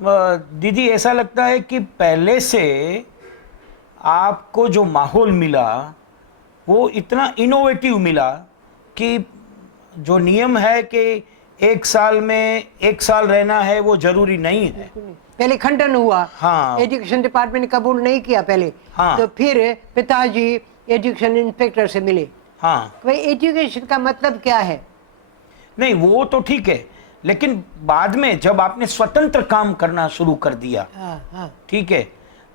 दीदी ऐसा लगता है कि पहले से आपको जो माहौल मिला वो इतना इनोवेटिव मिला कि जो नियम है कि 1 साल में 1 साल रहना है वो जरूरी नहीं है। बिल्कुल नहीं। पहले खंडन हुआ, हाँ एजुकेशन डिपार्टमेंट ने कबूल नहीं किया पहले। हाँ तो फिर पिताजी एजुकेशन इंस्पेक्टर से मिले, हाँ। भाई एजुकेशन का मतलब क्या है। नहीं वो तो ठीक है, लेकिन बाद में जब आपने स्वतंत्र काम करना शुरू कर दिया, हाँ हाँ ठीक है,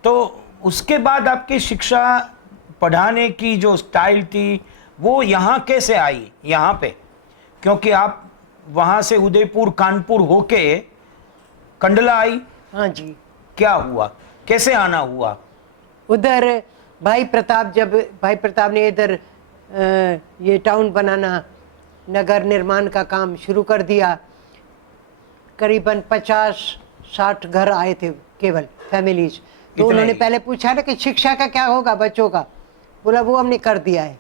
तो उसके बाद आपकी शिक्षा पढ़ाने की जो स्टाइल थी वो यहाँ कैसे आई यहाँ पे? क्योंकि आप वहाँ से उदयपुर कानपुर होके कंडला आई, हाँ जी। क्या हुआ, कैसे आना हुआ? उधर भाई प्रताप, जब भाई प्रताप ने इधर ये टाउन बनाना, नगर निर्माण का काम शुरू कर दिया, करीबन 50-60 घर आए थे केवल फैमिलीज। तो इतने उन्होंने ही? पहले पूछा ना कि शिक्षा का क्या होगा बच्चों का, बोला वो हमने कर दिया है,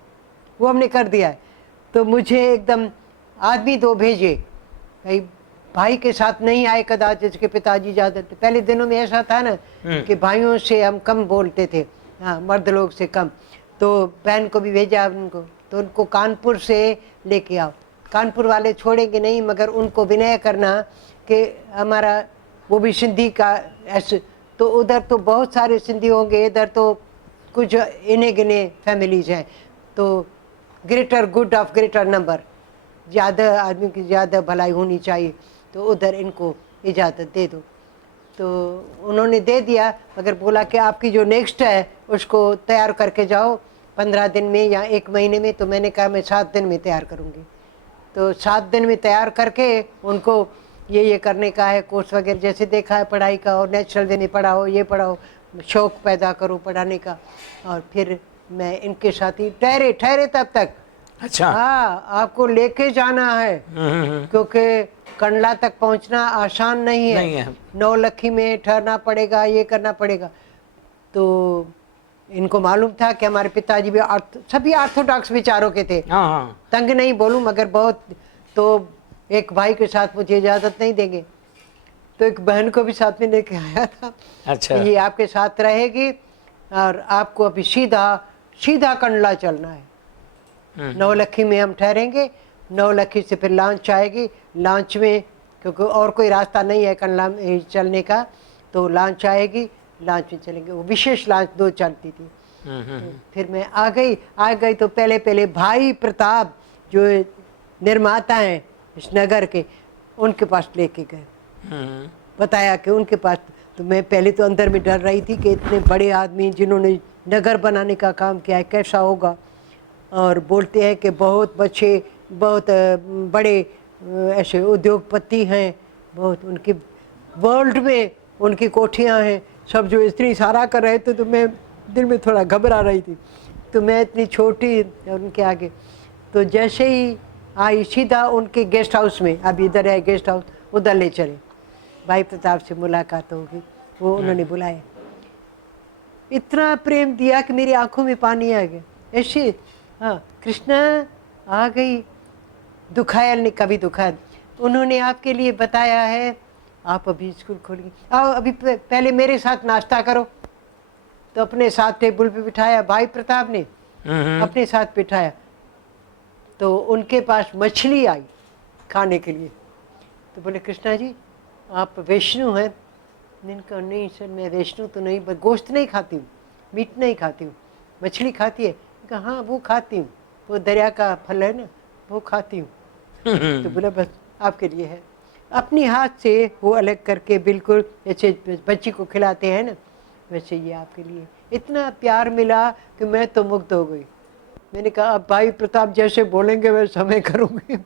वो हमने कर दिया है। तो मुझे एकदम आदमी दो भेजे, भाई भाई के साथ नहीं आए कदाचित के पिताजी ज़्यादा थे। पहले दिनों में ऐसा था ना कि भाइयों से हम कम बोलते थे, हाँ मर्द लोग से कम। तो बहन को भी भेजा उनको, तो उनको कानपुर से लेके आओ। कानपुर वाले छोड़ेंगे नहीं, मगर उनको विनय करना कि हमारा वो भी सिंधी का ऐसे। तो उधर तो बहुत सारे सिंधी होंगे, इधर तो कुछ इन्हे गिने फैमिलीज हैं। तो greater good of greater number, ज़्यादा आदमी की ज़्यादा भलाई होनी चाहिए, तो उधर इनको इजाज़त दे दो। तो उन्होंने दे दिया, मगर बोला कि आपकी जो नेक्स्ट है उसको तैयार करके जाओ 15 दिन में या 1 महीने में। तो मैंने कहा मैं 7 दिन में तैयार करूँगी। तो 7 दिन में तैयार करके उनको ये करने का है, कोर्स वगैरह जैसे देखा है पढ़ाई का, और नेचुरल वे में पढ़ाओ, ये पढ़ाओ, शौक़ पैदा करो पढ़ाने का। और फिर मैं इनके साथ ही ठहरे तब तक। अच्छा। हाँ, आपको लेके जाना है, क्योंकि कंडला तक पहुंचना आसान नहीं है, नहीं है। नौलखी में ठहरना पड़ेगा, ये करना पड़ेगा। तो इनको मालूम था कि हमारे पिताजी भी सभी ऑर्थोडॉक्स विचारों के थे। हाँ हाँ। तंग नहीं बोलूं, मगर बहुत। तो एक भाई के साथ मुझे इजाज़त नहीं देंगे, तो एक बहन को भी साथ में लेके आया था। अच्छा। ये आपके साथ रहेगी और आपको अभी सीधा कंडला चलना है। नौलखी में हम ठहरेंगे, नौलखी से फिर लॉन्च आएगी, लॉन्च में क्योंकि और कोई रास्ता नहीं है कंडला में चलने का, तो लॉन्च आएगी, लॉन्च में चलेंगे। वो विशेष लॉन्च 2 चलती थी। तो फिर मैं आ गई। तो पहले भाई प्रताप जो निर्माता हैं इस नगर के, उनके पास लेके गए, बताया कि उनके पास। तो मैं पहले तो अंदर में डर रही थी कि इतने बड़े आदमी जिन्होंने नगर बनाने का काम किया है कैसा होगा। और बोलते हैं कि बहुत बड़े ऐसे उद्योगपति हैं, बहुत उनकी वर्ल्ड में उनकी कोठियाँ हैं सब, जो इतनी सारा कर रहे थे। तो मैं दिल में थोड़ा घबरा रही थी, तो मैं इतनी छोटी उनके आगे। तो जैसे ही आई सीधा उनके गेस्ट हाउस में, अब इधर है गेस्ट हाउस, उधर ले चले। भाई प्रताप से मुलाकात होगी, वो उन्होंने बुलाया, इतना प्रेम दिया कि मेरी आंखों में पानी आ गया ऐसे। हाँ, कृष्णा आ गई, दुखायल ने कभी दुखा। उन्होंने आपके लिए बताया है, आप अभी स्कूल खोलिए, आओ अभी पहले मेरे साथ नाश्ता करो। तो अपने साथ टेबल पे बिठाया भाई प्रताप ने, अपने साथ बिठाया। तो उनके पास मछली आई खाने के लिए। तो बोले कृष्णा जी आप वैष्णु हैं? मैंने कहा नहीं सर, मैं वैष्णु तो नहीं, बस गोश्त नहीं खाती हूँ, मीट नहीं खाती हूँ, मछली खाती है? कहा हाँ वो खाती हूँ, वो दरिया का फल है ना, वो खाती हूँ। तो बोला बस आपके लिए है। अपनी हाथ से वो अलग करके बिल्कुल जैसे बच्ची को खिलाते हैं ना, वैसे ये आपके लिए। इतना प्यार मिला कि मैं तो मुग्ध हो गई। मैंने कहा अब भाई प्रताप जैसे बोलेंगे वैसे मैं करूँगी।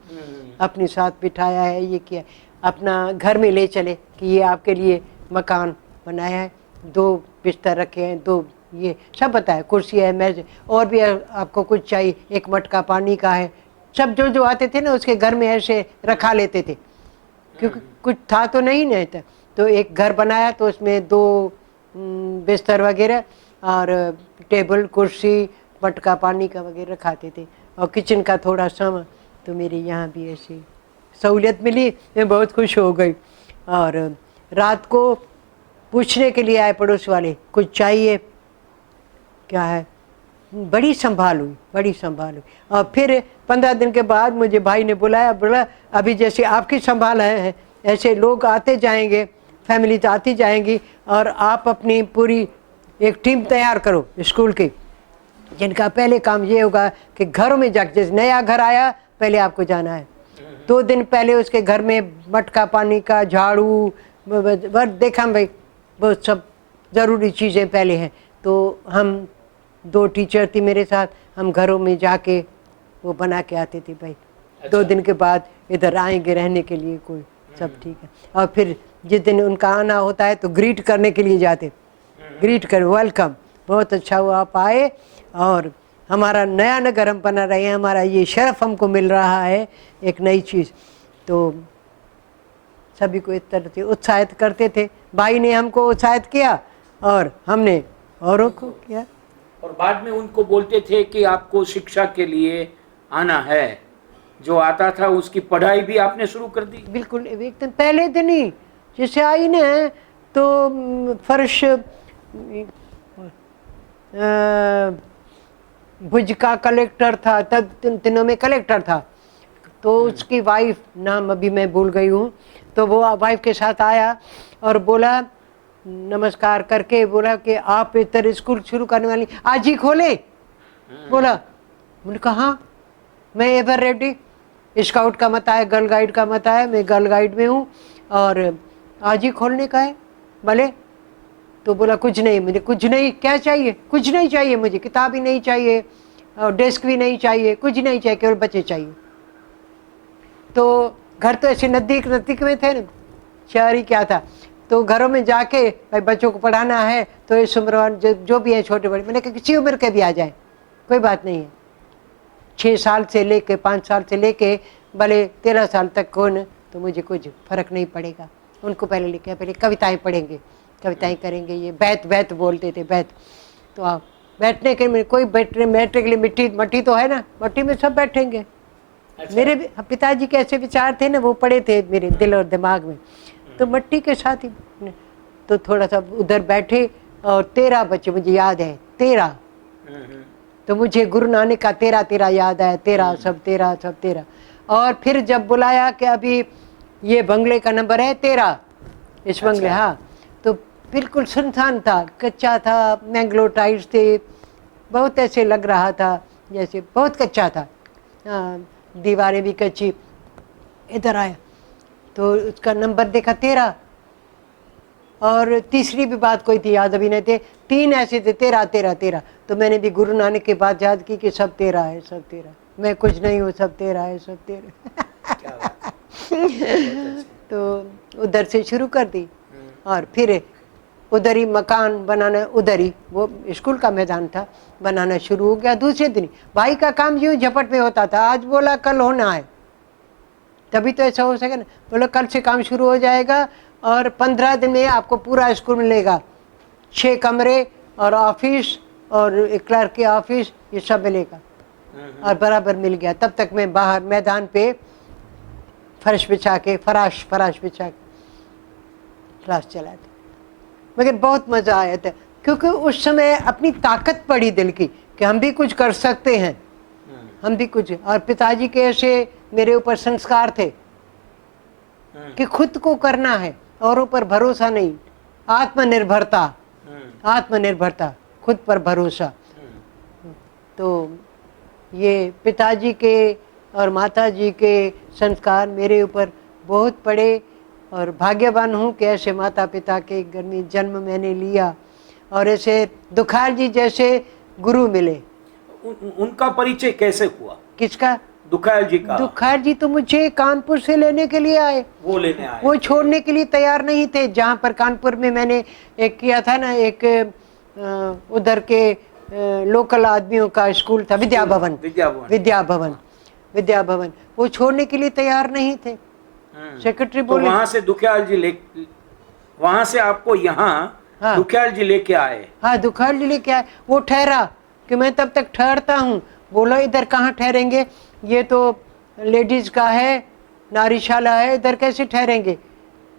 अपने साथ बिठाया है, ये किया, अपना घर में ले चले कि ये आपके लिए मकान बनाया है, 2 बिस्तर रखे हैं, 2 ये सब बताया, कुर्सी है, मेज, और भी आपको कुछ चाहिए, एक मटका पानी का है। सब जो आते थे ना उसके घर में ऐसे रखा लेते थे, क्योंकि कुछ था तो नहीं था। तो एक घर बनाया, तो उसमें 2 बिस्तर वगैरह और टेबल कुर्सी मटका पानी का वगैरह रखाते थे, और किचन का थोड़ा सामान। तो मेरे यहाँ भी ऐसी सहूलियत मिली, मैं बहुत खुश हो गई। और रात को पूछने के लिए आए पड़ोस वाले, कुछ चाहिए क्या है। बड़ी संभाल हुई, बड़ी संभाल हुई। और फिर 15 दिन के बाद मुझे भाई ने बुलाया, बोला अभी जैसे आपकी संभाल है ऐसे लोग आते जाएंगे, फैमिली तो आती जाएंगी, और आप अपनी पूरी एक टीम तैयार करो स्कूल की, जिनका पहले काम ये होगा कि घरों में जाकर, जैसे नया घर आया पहले आपको जाना है, 2 दिन पहले उसके घर में मटका पानी का, झाड़ू, देखा भाई बहुत सब ज़रूरी चीज़ें पहले हैं। तो हम 2 टीचर थी मेरे साथ, हम घरों में जाके वो बना के आते थे भाई। 2 दिन के बाद इधर आएंगे रहने के लिए, कोई सब ठीक है। और फिर जिस दिन उनका आना होता है तो ग्रीट करने के लिए जाते, ग्रीट कर, वेलकम, बहुत अच्छा हुआ आप आए, और हमारा नया नगर हम बना रहे हैं, हमारा ये शर्फ हमको मिल रहा है, एक नई चीज़। तो सभी को इस तरह से उत्साहित करते थे। भाई ने हमको उत्साहित किया और हमने औरों को किया। और बाद में उनको बोलते थे कि आपको शिक्षा के लिए आना है, जो आता था उसकी पढ़ाई भी आपने शुरू कर दी? बिल्कुल, एकदम पहले दिन ही जैसे आई ना, तो फर्श भुज का कलेक्टर था, तब दिनों में कलेक्टर था, तो उसकी वाइफ, नाम अभी मैं भूल गई हूँ, तो वो वाइफ के साथ आया और बोला, नमस्कार करके बोला कि आप इधर स्कूल शुरू करने वाली, आज ही खोले? बोला, मैंने कहा हाँ, मैं एवर रेडी, स्काउट का मत आया, गर्ल गाइड का मत आया, मैं गर्ल गाइड में हूँ और आज ही खोलने का है, भले। तो बोला कुछ नहीं, मुझे कुछ नहीं, क्या चाहिए? कुछ नहीं चाहिए मुझे, किताब भी नहीं चाहिए और डेस्क भी नहीं चाहिए, कुछ नहीं चाहिए, केवल बच्चे चाहिए। तो घर तो ऐसे नज़दीक नज़दीक में थे ना, शहर ही क्या था, तो घरों में जाके भाई बच्चों को पढ़ाना है, तो इस उम्र जो भी हैं छोटे बड़े, मैंने कहा किसी उम्र के भी आ जाए, कोई बात नहीं है, 6 साल से लेके 5 साल से लेके भले 13 साल तक कौन, तो मुझे कुछ फ़र्क नहीं पड़ेगा। उनको पहले लिखे, पहले कविताएं पढ़ेंगे, कविताएं करेंगे, ये बैत बोलते थे, बैत। तो आप बैठने के लिए कोई बैठने के लिए मट्टी तो है ना, मट्टी में सब बैठेंगे। अच्छा। मेरे पिताजी के ऐसे विचार थे ना, वो पड़े थे मेरे दिल और दिमाग में, तो मट्टी के साथ ही तो थोड़ा सा उधर बैठे, और 13 बच्चे मुझे याद है, 13। तो मुझे गुरु नानक का 13 याद आया, 13 सब 13। और फिर जब बुलाया कि अभी ये बंगले का नंबर है 13, इस बंगले, हाँ, तो बिल्कुल सुनसान था, कच्चा था, मैंगलो टाइल्स थे, बहुत ऐसे लग रहा था जैसे बहुत कच्चा था, दीवारें भी कच्ची। इधर आया तो उसका नंबर देखा 13, और तीसरी भी बात कोई थी याद अभी नहीं थे, 3 ऐसे थे, 13। तो मैंने भी गुरु नानक की बात याद की कि सब 13 है, सब 13, मैं कुछ नहीं हूँ, सब 13 है, सब 13। तो उधर से शुरू कर दी, और फिर उधर ही मकान बनाना, उधर ही वो स्कूल का मैदान था, बनाना शुरू हो गया। दूसरे दिन भाई का काम यूँ झपट में होता था, आज बोला कल होना है, तभी तो ऐसा हो सके ना, बोलो कल से काम शुरू हो जाएगा और 15 दिन में आपको पूरा स्कूल मिलेगा, 6 कमरे और ऑफिस और एक क्लर्क के ऑफिस, ये सब मिलेगा। और बराबर मिल गया। तब तक मैं बाहर मैदान पे फर्श बिछा के, फराश बिछा के क्लास चलाते, मगर बहुत मज़ा आया था, क्योंकि उस समय अपनी ताकत पड़ी दिल की कि हम भी कुछ कर सकते हैं, हम भी कुछ। और पिताजी के ऐसे मेरे ऊपर संस्कार थे कि खुद को करना है, औरों पर भरोसा नहीं, आत्मनिर्भरता, खुद पर भरोसा। तो ये पिताजी के और माताजी के संस्कार मेरे ऊपर बहुत पड़े, और भाग्यवान हूँ कि ऐसे माता पिता के घर में जन्म मैंने लिया, और ऐसे दुखाल जी जैसे गुरु मिले। उनका परिचय कैसे हुआ? किसका? दुखाल जी का। दुखाल जी तो मुझे कानपुर से लेने के लिए आए, वो लेने आए, वो छोड़ने के लिए तैयार नहीं थे। जहाँ पर कानपुर में मैंने एक किया था ना, एक उधर के लोकल आदमियों का स्कूल था, विद्या भवन, वो छोड़ने के लिए तैयार नहीं थे। सेक्रेटरी बोले, तो वहाँ से दुखियाल जी वहाँ से आपको यहाँ, हाँ, दुखियाल जी लेके आए। हाँ, दुखियाल जी लेके आए। वो ठहरा कि मैं तब तक ठहरता हूँ। बोला इधर कहाँ ठहरेंगे, ये तो लेडीज का है, नारीशाला है, इधर कैसे ठहरेंगे?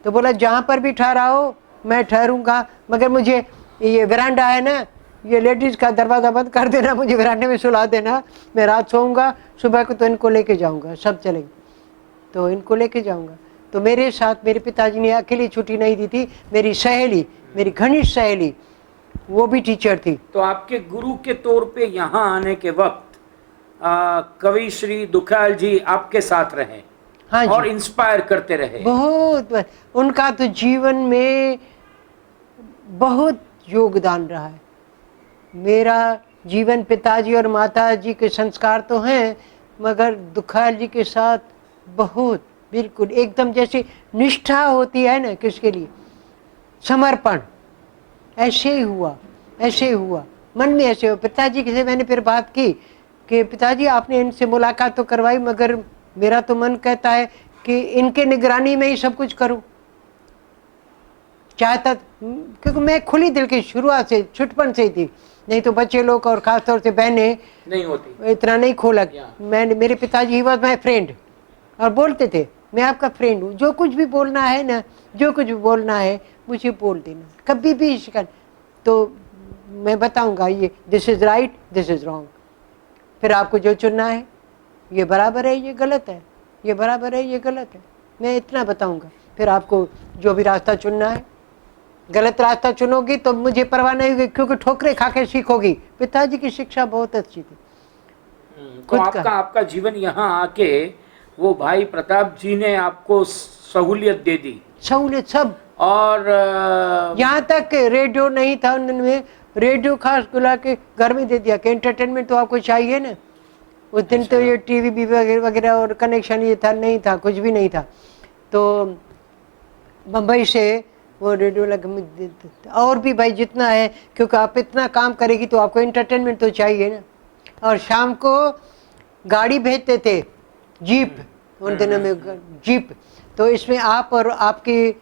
तो बोला जहाँ पर भी ठहराओ मैं ठहरूंगा, मगर मुझे ये वरांडा है ना, ये लेडीज़ का दरवाज़ा बंद कर देना, मुझे वरांडे में सुला देना, मैं रात सोऊंगा, सुबह को तो इनको लेके जाऊंगा, सब चलेंगे तो इनको लेके जाऊंगा। तो मेरे साथ मेरे पिताजी ने अकेली छुट्टी नहीं दी थी, मेरी सहेली, मेरी घनिष्ठ सहेली, वो भी टीचर थी। तो आपके गुरु के तौर पे यहाँ आने के वक्त कवि श्री दुखियाल जी आपके साथ रहे, हाँ जी, और इंस्पायर करते रहे। बहुत उनका तो जीवन में बहुत योगदान रहा है। मेरा जीवन पिताजी और माता जी के संस्कार तो हैं, मगर दुखियाल जी के साथ बहुत बिल्कुल एकदम जैसे निष्ठा होती है ना किसके लिए, समर्पण, ऐसे ही हुआ, ऐसे ही हुआ, मन में ऐसे हो। पिताजी से मैंने फिर बात की कि पिताजी आपने इनसे मुलाकात तो करवाई, मगर मेरा तो मन कहता है कि इनके निगरानी में ही सब कुछ करूं, चाहता, क्योंकि मैं खुली दिल की शुरुआत से छुटपन से ही थी, नहीं तो बच्चे लोग और खासतौर से बहनें नहीं होती, इतना नहीं खोला। मैंने, मेरे पिताजी ही वॉज माई फ्रेंड, और बोलते थे मैं आपका फ्रेंड हूँ, जो कुछ भी बोलना है ना, जो कुछ भी बोलना है मुझे बोल देना, कभी भी शिकायत, तो मैं बताऊंगा ये this is right, this is wrong, फिर आपको जो चुनना है, ये बराबर है, ये गलत है, ये बराबर है, ये गलत है, मैं इतना बताऊंगा, फिर आपको जो भी रास्ता चुनना है। गलत रास्ता चुनोगी तो मुझे परवाह नहीं होगी, क्योंकि ठोकरे खा के सीखोगी। पिताजी की शिक्षा बहुत अच्छी थी। तो आपका जीवन यहाँ आके वो भाई प्रताप जी ने आपको सहूलियत दे दी, सहूलियत सब, और यहाँ तक रेडियो नहीं था उनमें, रेडियो खास बुला के घर में दे दिया कि एंटरटेनमेंट तो आपको चाहिए ना। उस दिन तो ये टीवी भी वगैरह और कनेक्शन ये था नहीं था, कुछ भी नहीं था, तो बम्बई से वो रेडियो लगा, और भी भाई जितना है, क्योंकि आप इतना काम करेगी तो आपको एंटरटेनमेंट तो चाहिए ना। और शाम को गाड़ी भेजते थे, जीप, उन दिनों में जीप, तो इसमें आप और आपके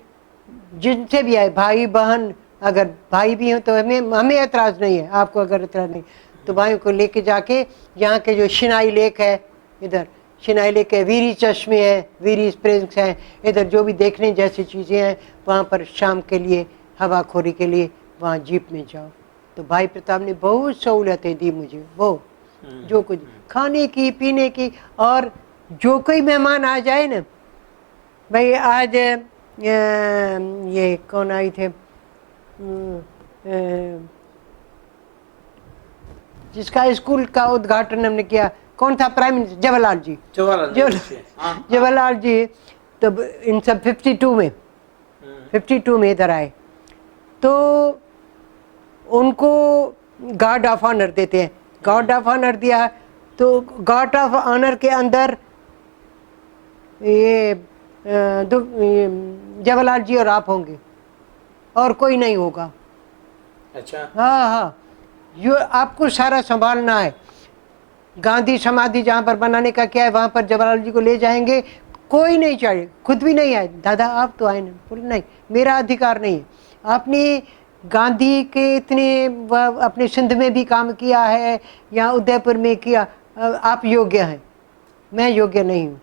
जिनसे भी आए भाई बहन, अगर भाई भी हो तो हमें एतराज़ नहीं है, आपको अगर एतराज़ नहीं तो भाइयों को लेके जाके, यहाँ के जो शिनाई लेक है, इधर शिनाई लेक है, वीरी चश्मे है, वीरी स्प्रिंग्स है, इधर जो भी देखने जैसी चीज़ें हैं, वहाँ पर शाम के लिए हवाखोरी के लिए वहाँ जीप में जाओ। तो भाई प्रताप ने बहुत सहूलतें दी मुझे, वो जो कुछ खाने की पीने की, और जो कोई मेहमान आ जाए ना, भाई आज ये कौन आई थे, जिसका स्कूल का उद्घाटन हमने किया, कौन था प्राइम मिनिस्टर, जवाहरलाल जी, जवाहरलाल जी, तब इन सब 52 में इधर आए, तो उनको गार्ड ऑफ ऑनर देते हैं, गार्ड ऑफ ऑनर दिया, तो गार्ड ऑफ ऑनर के अंदर ये जवाहरलाल जी और आप होंगे, और कोई नहीं होगा। अच्छा, हाँ हाँ, ये आपको सारा संभालना है। गांधी समाधि जहाँ पर बनाने का क्या है, वहाँ पर जवाहरलाल जी को ले जाएंगे, कोई नहीं चाहिए, खुद भी नहीं आए, दादा आप तो आए ना, बोले नहीं मेरा अधिकार नहीं है, आपने गांधी के इतने अपने सिंध में भी काम किया है, यहाँ उदयपुर में किया, आप योग्य हैं, मैं योग्य नहीं हूँ।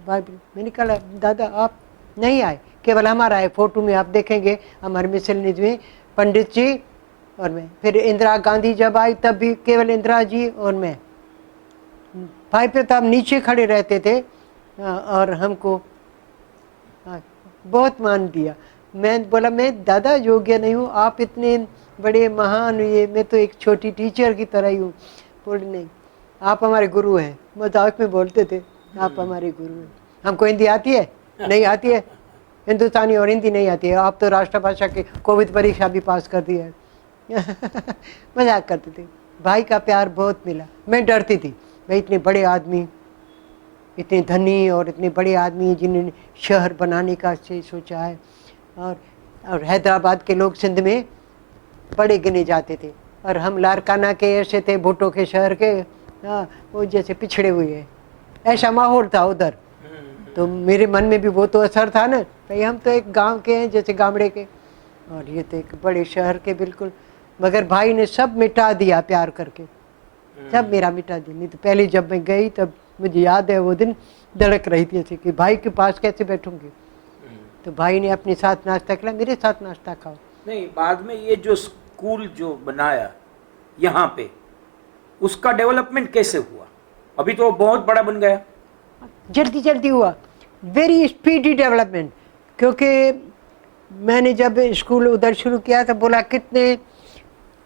मैंने कहा दादा आप नहीं आए, केवल हमारा है, फोटो में आप देखेंगे हमारे मिसलनीज में पंडित जी और मैं, फिर इंदिरा गांधी जब आई तब भी केवल इंदिरा जी और मैं। भाई प्रताप नीचे खड़े रहते थे और हमको बहुत मान दिया। मैं बोला मैं दादा योग्य नहीं हूँ, आप इतने बड़े महान, ये मैं तो एक छोटी टीचर की तरह ही हूँ। बोले नहीं आप हमारे गुरु हैं, मजाक में बोलते थे, आप हमारे गुरु हैं। हमको हिंदी आती है? नहीं आती है, हिंदुस्तानी और हिंदी नहीं आती है, आप तो राष्ट्रभाषा की कोविद परीक्षा भी पास कर दी है। मजाक करते थे। भाई का प्यार बहुत मिला। मैं डरती थी भाई, इतने बड़े आदमी, इतने धनी और इतने बड़े आदमी जिन्होंने शहर बनाने का से सोचा है, और हैदराबाद के लोग सिंध में बड़े गिने जाते थे, और हम लारकाना के ऐसे थे, भुट्टो के शहर के, हाँ वो जैसे पिछड़े हुए हैं, ऐसा माहौल था उधर। तो मेरे मन में भी वो तो असर था ना, भाई हम तो एक गांव के हैं, जैसे गामड़े के, और ये तो एक बड़े शहर के बिल्कुल। मगर भाई ने सब मिटा दिया प्यार करके, सब मेरा मिटा दिया। नहीं तो पहले जब मैं गई तब मुझे याद है वो दिन धड़क रही थी ऐसे कि भाई के पास कैसे बैठूंगी, तो भाई ने अपने साथ नाश्ता किया, मेरे साथ नाश्ता खाओ। नहीं, बाद में ये जो स्कूल जो बनाया यहाँ पे, उसका डेवलपमेंट कैसे हुआ? अभी तो बहुत बड़ा बन गया। जल्दी जल्दी हुआ, वेरी स्पीडी डेवलपमेंट। क्योंकि मैंने जब स्कूल उधर शुरू किया तो बोला कितने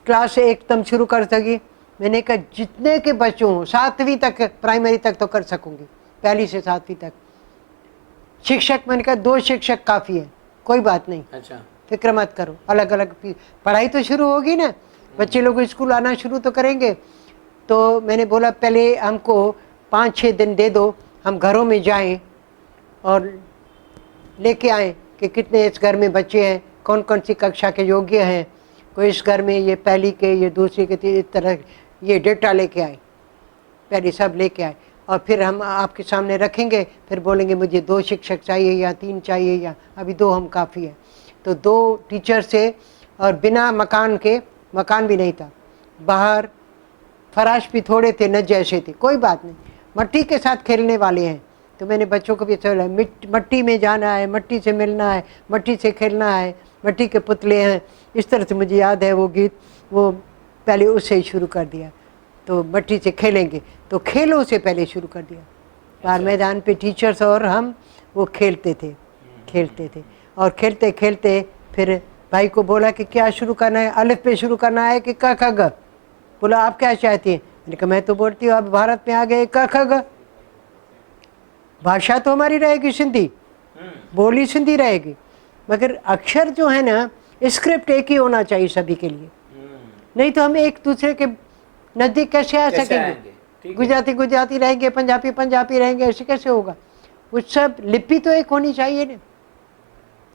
क्लास एकदम शुरू कर सकी। मैंने कहा जितने के बच्चों हों, 7वीं तक, प्राइमरी तक तो कर सकूंगी, 1 से 7वीं तक। शिक्षक, मैंने कहा 2 शिक्षक काफ़ी है, कोई बात नहीं, अच्छा, फिक्र मत करो, अलग अलग पढ़ाई तो शुरू होगी ना, बच्चे लोग स्कूल आना शुरू तो करेंगे। तो मैंने बोला पहले हमको 5-6 दिन दे दो, हम घरों में जाएं और लेके आएं कि कितने इस घर में बच्चे हैं, कौन कौन सी कक्षा के योग्य हैं, कोई इस घर में ये पहली के, ये दूसरी के, इस तरह ये डेटा लेके आए, पहले सब लेके आए और फिर हम आपके सामने रखेंगे, फिर बोलेंगे मुझे 2 शिक्षक चाहिए या 3 चाहिए, या अभी 2 हम काफ़ी है। तो 2 टीचर से, और बिना मकान के, मकान भी नहीं था, बाहर फराश भी थोड़े थे, न जैसे थे, कोई बात नहीं, मट्टी के साथ खेलने वाले हैं। तो मैंने बच्चों को भी चला, मट्टी में जाना है, मट्टी से मिलना है, मट्टी से खेलना है, मट्टी के पुतले हैं, इस तरह से मुझे याद है वो गीत, वो पहले उससे ही शुरू कर दिया। तो मट्टी से खेलेंगे, तो खेलों से पहले शुरू कर दिया। बाहर मैदान पे टीचर्स और हम वो खेलते थे और खेलते खेलते फिर भाई को बोला कि क्या शुरू करना है, अलिफ पे शुरू करना है कि क ख ग? बोला आप क्या चाहती हैं? मैंने कहा मैं तो बोलती हूँ अब भारत में आ गए क ख ग, भाषा तो हमारी रहेगी सिंधी, बोली सिंधी रहेगी, मगर अक्षर जो है ना, स्क्रिप्ट एक ही होना चाहिए सभी के लिए, नहीं तो हम एक दूसरे के नज़दीक कैसे आ सकेंगे? गुजराती गुजराती रहेंगे, पंजाबी पंजाबी रहेंगे, ऐसे कैसे होगा? वो सब लिपि तो एक होनी चाहिए ना।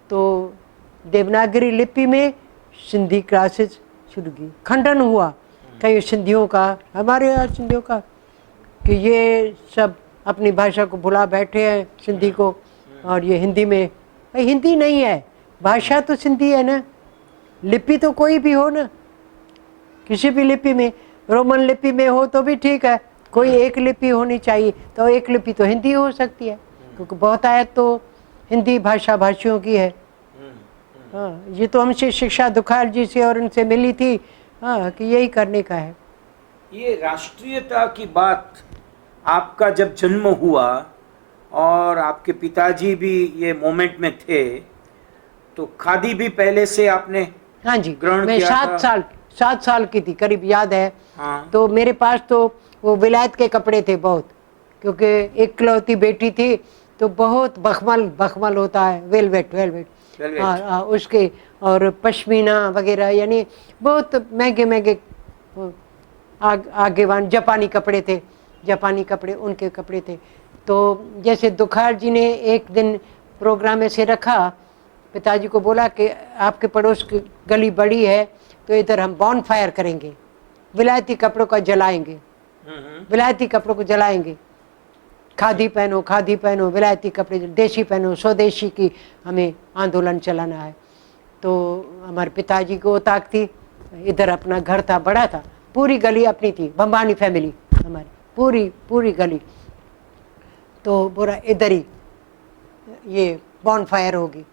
तो देवनागरी लिपि में सिंधी क्लासेस शुरू की, खंडन हुआ कई सिंधियों का, हमारे यहाँ सिंधियों का, कि ये सब अपनी भाषा को भुला बैठे हैं सिंधी को, और ये हिंदी में, भाई हिंदी नहीं है, भाषा तो सिंधी है ना, लिपि तो कोई भी हो ना, किसी भी लिपि में, रोमन लिपि में हो तो भी ठीक है, कोई एक लिपि होनी चाहिए। तो एक लिपि तो हिंदी हो सकती है, क्योंकि बहुत आयत तो हिंदी भाषा भाषियों की है। हाँ, ये तो हमसे शिक्षा दुखाल जी से और उनसे मिली थी, हाँ, कि यही करने का है। ये राष्ट्रीयता की बात, आपका जब जन्म हुआ और आपके पिताजी भी ये मोमेंट में थे, तो खादी भी पहले से आपने हाँ जी, ग्रहण मैं किया था? 7 साल की थी करीब, याद है। हाँ। तो मेरे पास तो वो विलायत के कपड़े थे बहुत, क्योंकि इकलौती बेटी थी, तो बहुत बखमल होता है, वेलवेट। हाँ, उसके, और पश्मीना वगैरह, यानी बहुत महंगे आगेवान जापानी कपड़े थे, जापानी कपड़े उनके कपड़े थे। तो जैसे दुखार जी ने एक दिन प्रोग्राम ऐसे रखा, पिताजी को बोला कि आपके पड़ोस की गली बड़ी है, तो इधर हम बॉन फायर करेंगे, विलायती कपड़ों का जलाएंगे, विलायती कपड़ों को जलाएंगे, खादी पहनो, विलायती कपड़े, देशी पहनो, स्वदेशी की हमें आंदोलन चलाना है। तो हमारे पिताजी को ताक थी, इधर अपना घर था, बड़ा था, पूरी गली अपनी थी, बम्बानी फैमिली हमारी, पूरी गली। तो बोला इधर ही ये बॉन फायर होगी।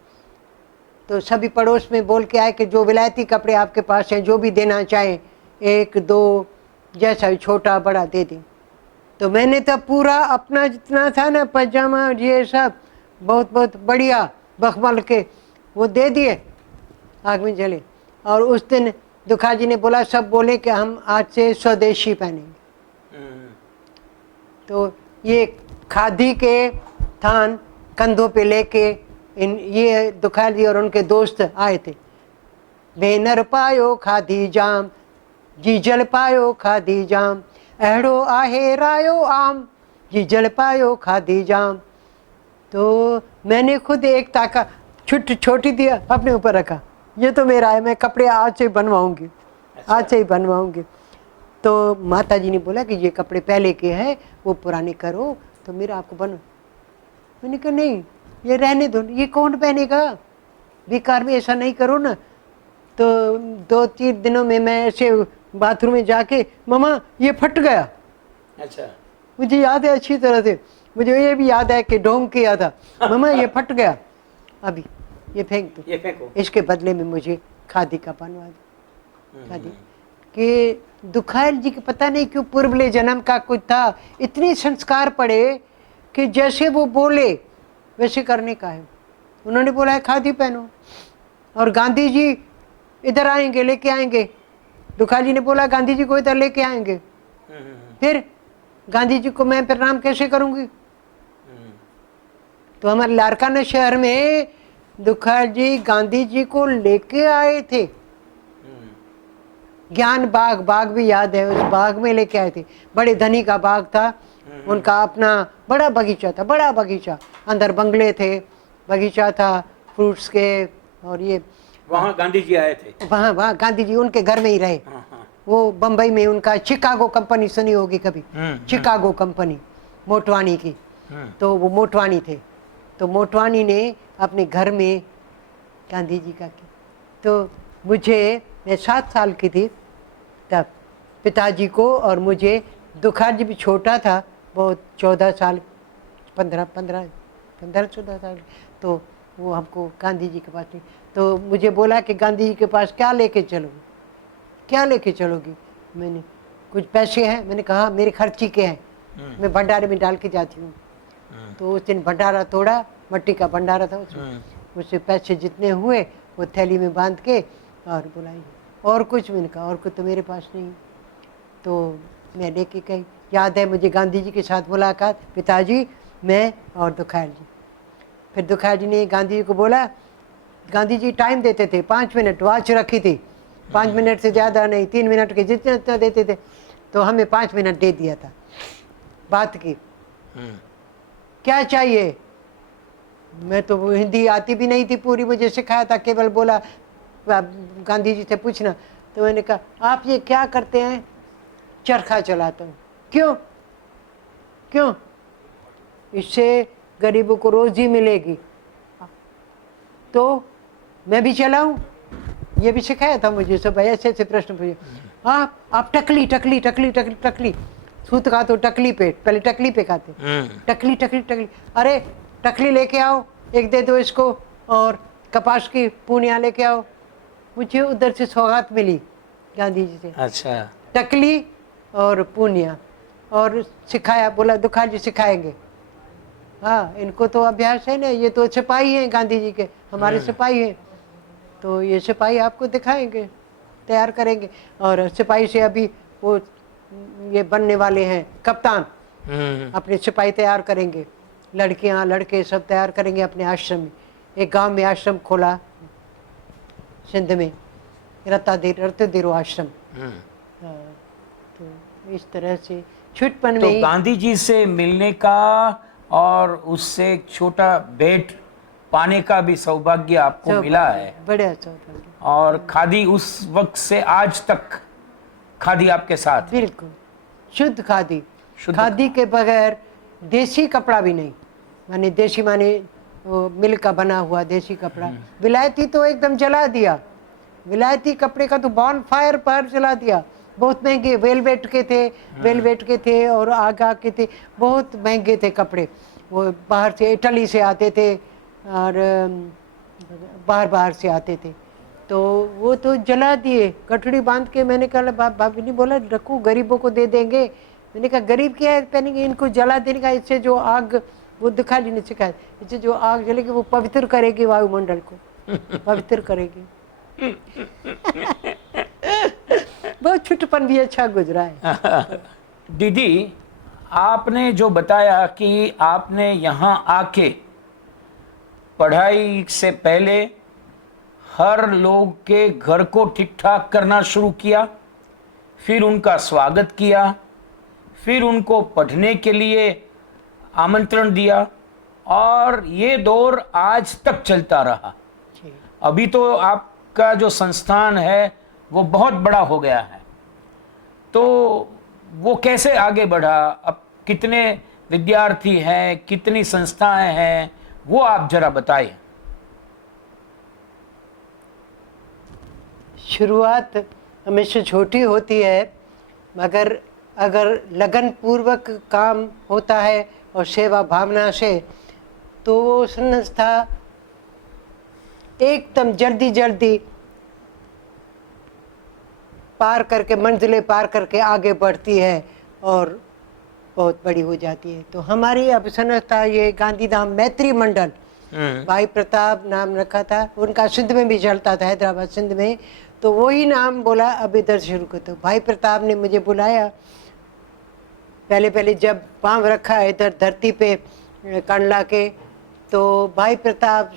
तो सभी पड़ोस में बोल के आए कि जो विलायती कपड़े आपके पास हैं, जो भी देना चाहें, 1-2 जैसा भी, छोटा बड़ा दे दें। तो मैंने तो पूरा अपना जितना था ना, पजामा ये सब बहुत बढ़िया बखमल के वो दे दिए, आग में जले। और उस दिन दुखा जी ने बोला, सब बोले कि हम आज से स्वदेशी पहनेंगे। तो ये खादी के थान कंधों पे लेके ये दुखाल जी और उनके दोस्त आए थे। भेनर पायो खादी जाम, जीजल पायो खादी जाम, अहड़ो आहे रायो आम, जीजल पायो खादी जाम। तो मैंने खुद एक ताका छोटी दिया अपने ऊपर रखा, ये तो मेरा है, मैं कपड़े आज से बनवाऊंगी, आज से ही बनवाऊंगी। तो माता जी ने बोला कि ये कपड़े पहले के हैं, वो पुराने करो, तो मेरा आपको बनो। मैंने कहा नहीं, ये रहने दो, ये कौन पहनेगा, बेकार में ऐसा नहीं करो ना। तो 2-3 दिनों में मैं ऐसे बाथरूम में जाके, मम्मा ये फट गया। अच्छा, मुझे याद है अच्छी तरह से, मुझे ये भी याद है कि ढोंग किया था, मम्मा ये फट गया। अभी ये फेंक दो, ये फेंको। इसके बदले में मुझे खादी का बनवा दो। खादी कि दुखायल जी के पता नहीं क्यों पूर्वले जन्म का कुछ था, इतने संस्कार पड़े कि जैसे वो बोले वैसे करने का है। उन्होंने बोला है खादी पहनो, और गांधी जी इधर आएंगे, लेके आएंगे। दुखायल जी ने बोला गांधी जी को इधर लेके आएंगे, फिर गांधी जी को मैं प्रणाम कैसे करूंगी? तो हमारे लारकाना शहर में दुखायल जी गांधी जी को लेके आए थे। ज्ञान बाग, बाग भी याद है, उस बाग में लेके आए थे। बड़े धनी का बाग था, उनका अपना बड़ा बगीचा था, बड़ा बगीचा, अंदर बंगले थे, बगीचा था फ्रूट्स के। और ये वहाँ गांधी जी आए थे? वहाँ गांधी जी उनके घर में ही रहे। वो बम्बई में उनका चिकागो कंपनी सुनी होगी कभी, चिकागो कंपनी मोटवानी की, तो वो मोटवानी थे। तो मोटवानी ने अपने घर में गांधी जी का किया। तो मैं 7 साल की थी तब, पिताजी को और मुझे, दुखायल जी भी छोटा था बहुत, 14 साल 15-14 साल। तो वो हमको गांधी जी के पास नहीं, तो मुझे बोला कि गांधी जी के पास क्या लेके चलोगी, क्या लेके चलोगी? मैंने कुछ पैसे हैं, मैंने कहा मेरे खर्ची के हैं, मैं भंडारे में डाल के जाती हूँ। तो उस दिन भंडारा तोड़ा, मट्टी का भंडारा था उसमें, उससे पैसे जितने हुए वो थैली में बांध के और बुलाई। और कुछ? मैंने कहा और कुछ तो मेरे पास नहीं। तो मैं लेके गई। याद है मुझे गांधी जी के साथ मुलाकात, पिताजी, मैं और दुखायल जी। फिर दुखायल जी ने गांधी जी को बोला, गांधी जी टाइम देते थे 5 मिनट, वॉच रखी थी, 5 मिनट से ज़्यादा नहीं, 3 मिनट के जितना देते थे। तो हमें 5 मिनट दे दिया था, बात की। क्या चाहिए? मैं तो वो हिंदी आती भी नहीं थी पूरी, मुझे सिखाया था, केवल बोला गांधी जी से पूछना। तो मैंने कहा आप ये क्या करते हैं? चरखा चलाता हूँ। क्यों? क्यों? इससे गरीबों को रोजी मिलेगी। तो मैं भी चलाऊं? ये भी सिखाया था मुझे सब, ऐसे ऐसे प्रश्न पूछे। आप टकली टकली टकली टकली टकली, सूत खा तो टकली पे, पहले टकली पे खाते, टकली टकली टकली, अरे टकली लेके आओ, एक दे दो इसको, और कपास की पूनिया लेके आओ। मुझे उधर से सौगात मिली गांधी जी से। अच्छा। टकली और पूनिया, और सिखाया, बोला दुखायल जी सिखाएंगे। हाँ, इनको तो अभ्यास है ना, ये तो सिपाही हैं गांधी जी के, हमारे सिपाही हैं, तो ये सिपाही आपको दिखाएंगे, तैयार करेंगे। और सिपाही से अभी वो ये बनने वाले हैं कप्तान, अपने सिपाही तैयार करेंगे, लड़कियां लड़के सब तैयार करेंगे अपने आश्रम में। एक गांव में आश्रम खोला सिंध में, रत्तादेरो आश्रम। तो इस तरह से छुटपन में तो ही गांधी जी से मिलने का और उससे एक छोटा भेंट पाने का भी सौभाग्य आपको मिला है। बड़ा सौभाग्य। और खादी उस वक्त से आज तक खादी आपके साथ है। बिल्कुल शुद्ध खादी। शुद्ध खादी के बगैर देसी कपड़ा भी नहीं, माने देसी माने वो मिल का बना हुआ देसी कपड़ा। विलायती तो एकदम जला दिया, विलायती कपड़े का तो बॉन फायर पर जला दिया। बहुत महंगे वेलवेट के थे, वेलवेट के थे और आगा के थे, बहुत महंगे थे कपड़े। वो बाहर से इटली से आते थे और बाहर से आते थे, तो वो तो जला दिए, गठड़ी बांध के। मैंने कहा भाभी ने बोला रखो, गरीबों को दे देंगे। मैंने कहा गरीब क्या है पहनेंगे, इनको जला देने का, इससे जो आग, वो दुखायल जी ने सिखाया, इससे जो आग जलेगी वो पवित्र करेगी वायुमंडल को, पवित्र करेगी। बहुत छुटपन भी अच्छा गुजरा है। दीदी, आपने जो बताया कि आपने यहाँ आके पढ़ाई से पहले हर लोग के घर को ठीक ठाक करना शुरू किया, फिर उनका स्वागत किया, फिर उनको पढ़ने के लिए आमंत्रण दिया, और ये दौर आज तक चलता रहा। अभी तो आपका जो संस्थान है वो बहुत बड़ा हो गया है, तो वो कैसे आगे बढ़ा? अब कितने विद्यार्थी हैं, कितनी संस्थाएं हैं, वो आप जरा बताइए। शुरुआत हमेशा छोटी होती है, मगर अगर लगन पूर्वक काम होता है और सेवा भावना से, तो वो संस्था एकदम जल्दी जल्दी पार करके, मंजिलें पार करके आगे बढ़ती है और बहुत बड़ी हो जाती है। तो हमारी अब संस्था ये गांधीधाम मैत्री मंडल, भाई प्रताप नाम रखा था, उनका सिंध में भी चलता था, हैदराबाद सिंध में, तो वही नाम बोला अब इधर शुरू कर दो। भाई प्रताप ने मुझे बुलाया, पहले पहले जब पाँव रखा है इधर धरती पे कंडला के, तो भाई प्रताप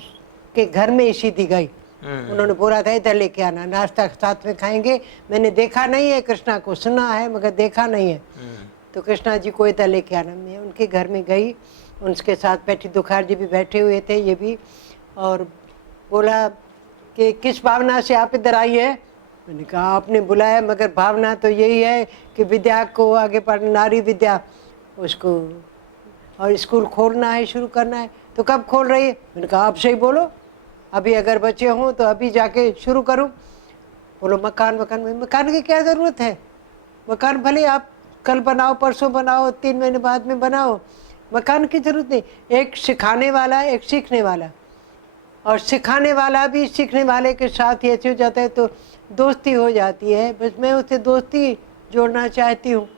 के घर में ही सीधी गई। उन्होंने बोला था इधर लेके आना, नाश्ता साथ में खाएंगे। मैंने देखा नहीं है कृष्णा को, सुना है मगर देखा नहीं है। तो कृष्णा जी को इधर लेके आना। मैं उनके घर में गई, उनके साथ बैठी, दुखार जी भी बैठे हुए थे, ये भी, और बोला कि किस भावना से आप इधर आई है। मैंने कहा आपने बुलाया, मगर भावना तो यही है कि विद्या को आगे पढ़ना, नारी विद्या उसको, और स्कूल खोलना है, शुरू करना है। तो कब खोल रही है? मैंने कहा आप सही बोलो, अभी अगर बच्चे हों तो अभी जाके शुरू करूं। बोलो मकान, मकान की क्या ज़रूरत है? मकान भले आप कल बनाओ, परसों बनाओ, 3 महीने बाद में बनाओ, मकान की ज़रूरत नहीं। एक सिखाने वाला, एक सीखने वाला, और सिखाने वाला भी सीखने वाले के साथ ऐसे हो जाता है तो दोस्ती हो जाती है। बस मैं उससे दोस्ती जोड़ना चाहती हूँ,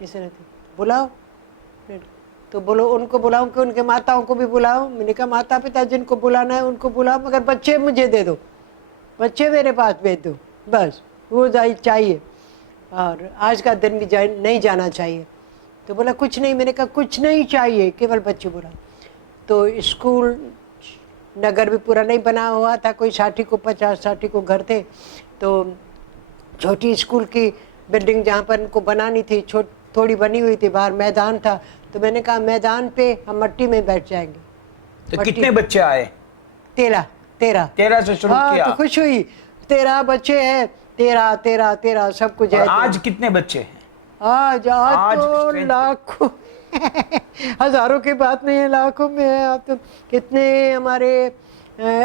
इस तरह से। बुलाओ, तो बोलो उनको बुलाऊं कि उनके माताओं को भी बुलाओ। मैंने कहा माता पिता जिनको बुलाना है उनको बुलाओ, मगर बच्चे मुझे दे दो, बच्चे मेरे पास भेज दो, बस वो चाहिए। और आज का दिन भी नहीं जाना चाहिए। तो बोला कुछ नहीं। मैंने कहा कुछ नहीं चाहिए, केवल बच्चे बुलाओ। तो स्कूल नगर भी पूरा नहीं बना हुआ था, कोई 50-60 को घर थे। तो छोटी स्कूल की बिल्डिंग जहाँ पर उनको बनानी थी, थोड़ी बनी हुई थी, बाहर मैदान था। तो मैंने कहा मैदान पे हम मट्टी में बैठ जाएंगे। तो कितने बच्चे आए? 13 से शुरू हाँ, किया। तो खुश हुई। 13 बच्चे हैं, 13 सब कुछ है। आज कितने बच्चे हैं? आज तो strength- लाखों हजारों की बात नहीं है, लाखों में है। आप तो कितने हमारे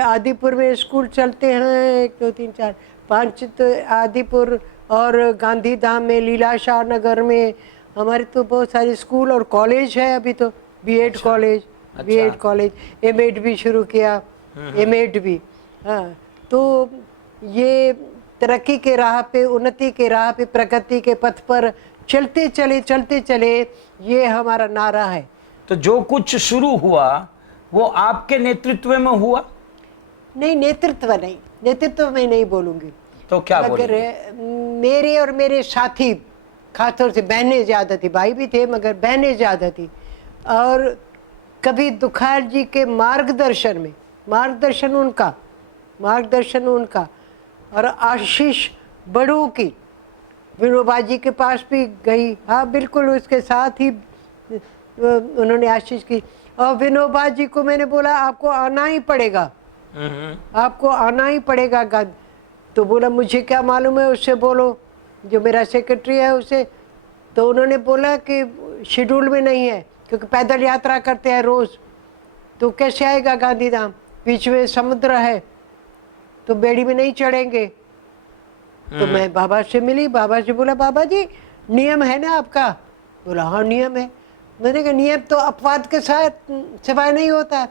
आदिपुर में स्कूल चलते हैं, 1 2 3 4 5 तो आदिपुर, और गांधीधाम में, लीलाशाह नगर में हमारे तो बहुत सारे स्कूल और कॉलेज है। अभी तो B Ed college, B Ed college, M Ed भी शुरू किया, एमएड भी। हाँ, तो ये तरक्की के राह पे, उन्नति के राह पे, प्रगति के पथ पर चलते चले, ये हमारा नारा है। तो जो कुछ शुरू हुआ वो आपके नेतृत्व में हुआ? नहीं, नेतृत्व में नहीं बोलूंगी। तो क्या मगर बोलेंगे? मेरे और मेरे साथी, खासतौर से बहनें ज़्यादा थी, भाई भी थे मगर बहनें ज़्यादा थी। और कभी दुखार जी के मार्गदर्शन में, मार्गदर्शन उनका, और आशीष बड़ों की, विनोबा जी के पास भी गई। हाँ बिल्कुल, उसके साथ ही उन्होंने आशीष की। और विनोबा जी को मैंने बोला आपको आना ही पड़ेगा, आपको आना ही पड़ेगा। तो बोला मुझे क्या मालूम है, उससे बोलो, जो मेरा सेक्रेटरी है उसे। तो उन्होंने बोला कि शेड्यूल में नहीं है, क्योंकि पैदल यात्रा करते हैं रोज़, तो कैसे आएगा गांधीधाम, बीच में समुद्र है, तो बेड़ी में नहीं चढ़ेंगे। तो मैं बाबा से मिली, बाबा से बोला बाबा जी नियम है ना आपका? बोला हाँ नियम है। मैंने कहा नियम तो अपवाद के साथ सिवाय नहीं होता।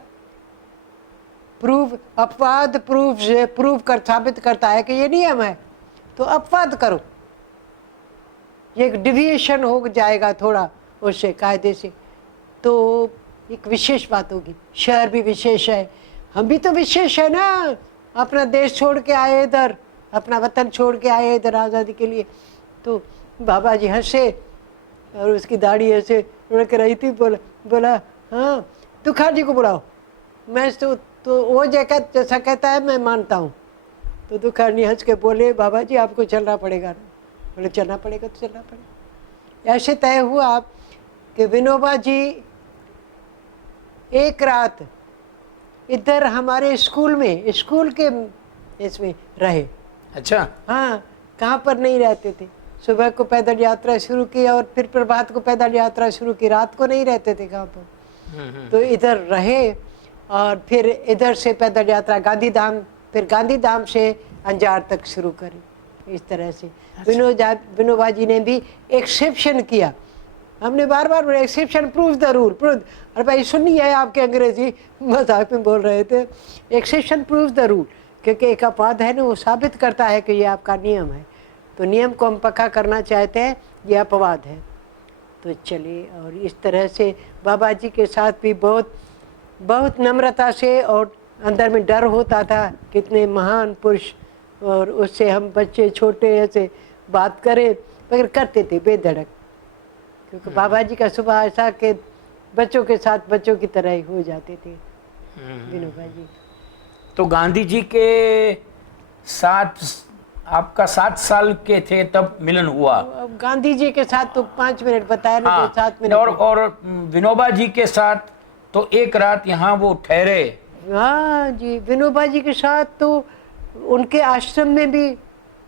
अपवाद प्रूफ कर साबित करता है कि ये नियम है, तो अपवाद करो, ये एक डिविएशन हो जाएगा थोड़ा उससे, कायदे से, तो एक विशेष बात होगी। शहर भी विशेष है, हम भी तो विशेष है ना, अपना देश छोड़ के आए इधर, अपना वतन छोड़ के आए इधर आज़ादी के लिए। तो बाबा जी हंसे और उसकी दाढ़ी ऐसे उड़क रही थी। बोला हाँ तुखार जी को बुलाओ। मैं तो वो जैसा कहता है मैं मानता हूँ। तो तुखार जी हंस के बोले बाबा जी आपको चलना पड़ेगा ना। बोले चलना पड़ेगा तो चलना पड़ेगा। ऐसे तय हुआ कि विनोबा जी एक रात इधर हमारे स्कूल के इसमें रहे। अच्छा, हाँ, कहाँ पर नहीं रहते थे। सुबह को पैदल यात्रा शुरू की और फिर प्रभात को पैदल यात्रा शुरू की, रात को नहीं रहते थे कहाँ पर। तो इधर रहे और फिर इधर से पैदल यात्रा गांधीधाम, फिर गांधीधाम से अंजार तक शुरू करी। इस तरह से विनोबा जी ने भी एक्सेप्शन किया। हमने बार बार एक्सेप्शन प्रूव द रूल, अरे भाई सुनिए आपके अंग्रेजी मजाक में बोल रहे थे। एक्सेप्शन प्रूव द रूल, क्योंकि एक अपवाद है ना, वो साबित करता है कि ये आपका नियम है। तो नियम को हम पक्का करना चाहते हैं, ये अपवाद है। तो चलिए, और इस तरह से बाबा जी के साथ भी बहुत बहुत नम्रता से, और अंदर में डर होता था, कितने महान पुरुष, और उससे हम बच्चे छोटे ऐसे बात करें, मगर करते थे बेधड़क, क्योंकि बाबा जी का स्वभाव ऐसा कि बच्चों के साथ बच्चों की तरह ही हो जाते थे विनोबा जी। तो गांधी जी के साथ आपका 7 साल के थे तब मिलन हुआ। अब गांधी जी के साथ तो 5 मिनट बताया ना, हाँ, तो 7 मिनट। और विनोबा जी के साथ तो एक रात यहाँ वो ठहरे। हाँ जी, विनोबा जी के साथ तो उनके आश्रम में भी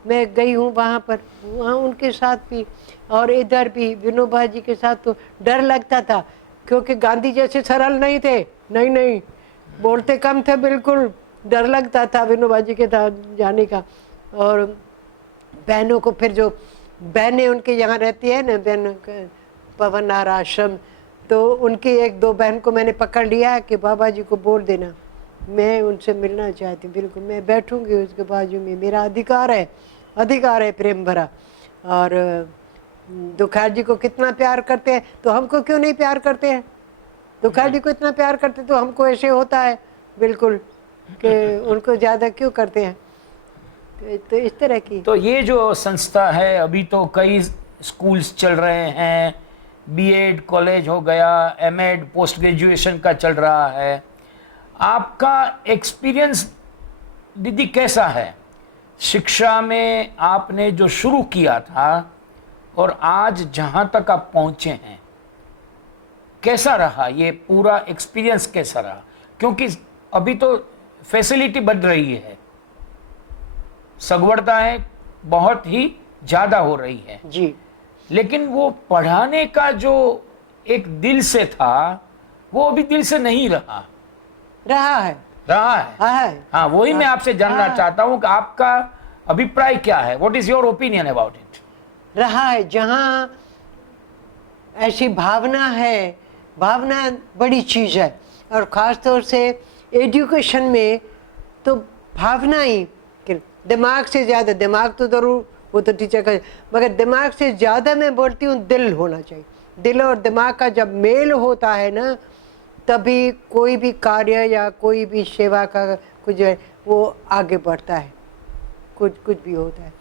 मैं गई हूँ, वहाँ पर, वहाँ उनके साथ भी, और इधर भी विनोबा जी के साथ तो डर लगता था, क्योंकि गांधी जैसे सरल नहीं थे, नहीं नहीं, बोलते कम थे, बिल्कुल डर लगता था विनोबा जी के साथ जाने का। और बहनों को, फिर जो बहनें उनके यहाँ रहती है ना, बहन पवनार आश्रम, तो उनकी 1-2 बहन को मैंने पकड़ लिया कि बाबा जी को बोल देना मैं उनसे मिलना चाहती हूँ, बिल्कुल मैं बैठूंगी उसके बाजू में, मेरा अधिकार है प्रेम भरा। और दुखार जी को कितना प्यार करते हैं, तो हमको क्यों नहीं प्यार करते हैं? दुखार जी को इतना प्यार करते तो हमको ऐसे होता है बिल्कुल कि उनको ज़्यादा क्यों करते हैं। तो इस तरह की। तो ये जो संस्था है, अभी तो कई स्कूल्स चल रहे हैं, बीएड कॉलेज हो गया, एमएड पोस्ट ग्रेजुएशन का चल रहा है। आपका एक्सपीरियंस दीदी कैसा है? शिक्षा में आपने जो शुरू किया था और आज जहां तक आप पहुंचे हैं, कैसा रहा ये पूरा एक्सपीरियंस, कैसा रहा? क्योंकि अभी तो फैसिलिटी बढ़ रही है, सगवड़ताएं बहुत ही ज्यादा हो रही है जी, लेकिन वो पढ़ाने का जो एक दिल से था वो अभी दिल से नहीं रहा है। हाँ, वही मैं आपसे जानना चाहता हूँ कि आपका अभिप्राय क्या है? What is your opinion about it? रहा है, जहाँ ऐसी भावना है, भावना बड़ी चीज़ है, और ख़ास तौर से एजुकेशन में तो भावना ही, कि दिमाग से ज़्यादा, दिमाग तो ज़रूर वो तो टीचर का, मगर दिमाग से ज़्यादा मैं बोलती हूँ दिल होना चाहिए। दिल और दिमाग का जब मेल होता है ना, तभी कोई भी कार्य या कोई भी सेवा का कुछ है वो आगे बढ़ता है, कुछ भी होता है।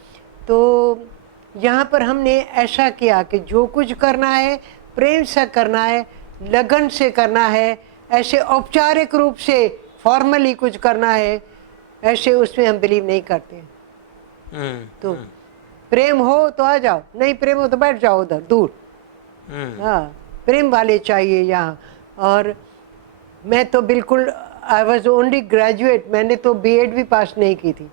तो यहाँ पर हमने ऐसा किया कि जो कुछ करना है प्रेम से करना है, लगन से करना है, ऐसे औपचारिक रूप से फॉर्मली कुछ करना है, ऐसे उसमें हम बिलीव नहीं करते हैं। तो प्रेम हो तो आ जाओ, नहीं प्रेम हो तो बैठ जाओ उधर दूर। हाँ, प्रेम वाले चाहिए यहाँ। और मैं तो बिल्कुल, आई वॉज ओनली ग्रेजुएट, मैंने तो बीएड भी पास नहीं की थी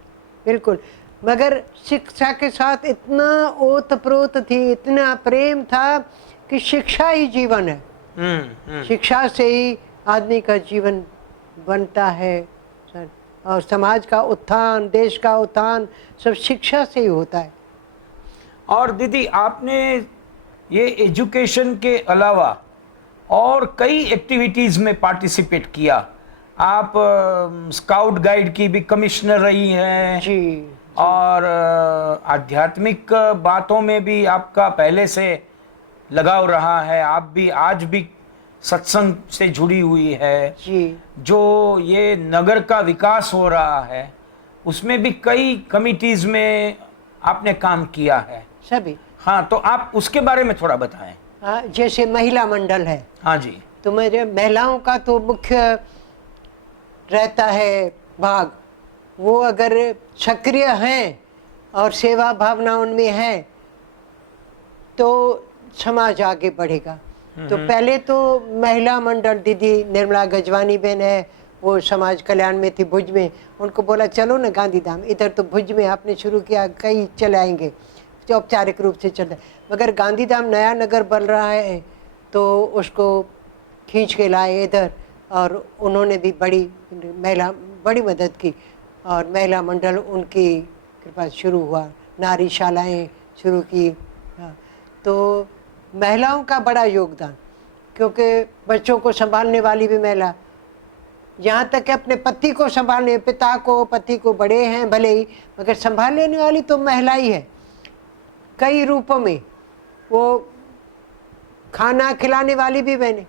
बिल्कुल, मगर शिक्षा के साथ इतना ओत प्रोत थी, इतना प्रेम था कि शिक्षा ही जीवन है। शिक्षा से ही आदमी का जीवन बनता है सर, और समाज का उत्थान, देश का उत्थान सब शिक्षा से ही होता है। और दीदी, आपने ये एजुकेशन के अलावा और कई एक्टिविटीज में पार्टिसिपेट किया। आप स्काउट गाइड की भी कमिश्नर रही हैं जी, और आध्यात्मिक बातों में भी आपका पहले से लगाव रहा है। आप भी आज भी सत्संग से जुड़ी हुई है जी। जो ये नगर का विकास हो रहा है उसमें भी कई कमिटीज में आपने काम किया है सभी। हाँ, तो आप उसके बारे में थोड़ा बताएं। जैसे महिला मंडल है, हाँ जी, तो मेरे महिलाओं का तो मुख्य रहता है भाग, वो अगर सक्रिय हैं और सेवा भावना उनमें है तो समाज आगे बढ़ेगा। तो पहले तो महिला मंडल, दीदी निर्मला गजवानी बहन है, वो समाज कल्याण में थी भुज में, उनको बोला चलो ना गांधी धाम, इधर तो भुज में आपने शुरू किया, कई चले आएंगे, जो औपचारिक रूप से चल रहा है, मगर गांधी धाम नया नगर बन रहा है तो उसको खींच के लाए इधर, और उन्होंने भी बड़ी मदद की, और महिला मंडल उनकी कृपा शुरू हुआ, नारी शालाएँ शुरू की। हाँ, तो महिलाओं का बड़ा योगदान, क्योंकि बच्चों को संभालने वाली भी महिला, यहाँ तक कि अपने पति को संभालने, पिता को, पति को बड़े हैं भले ही, मगर संभालने वाली तो महिला ही है कई रूपों में। वो खाना खिलाने वाली भी बहने,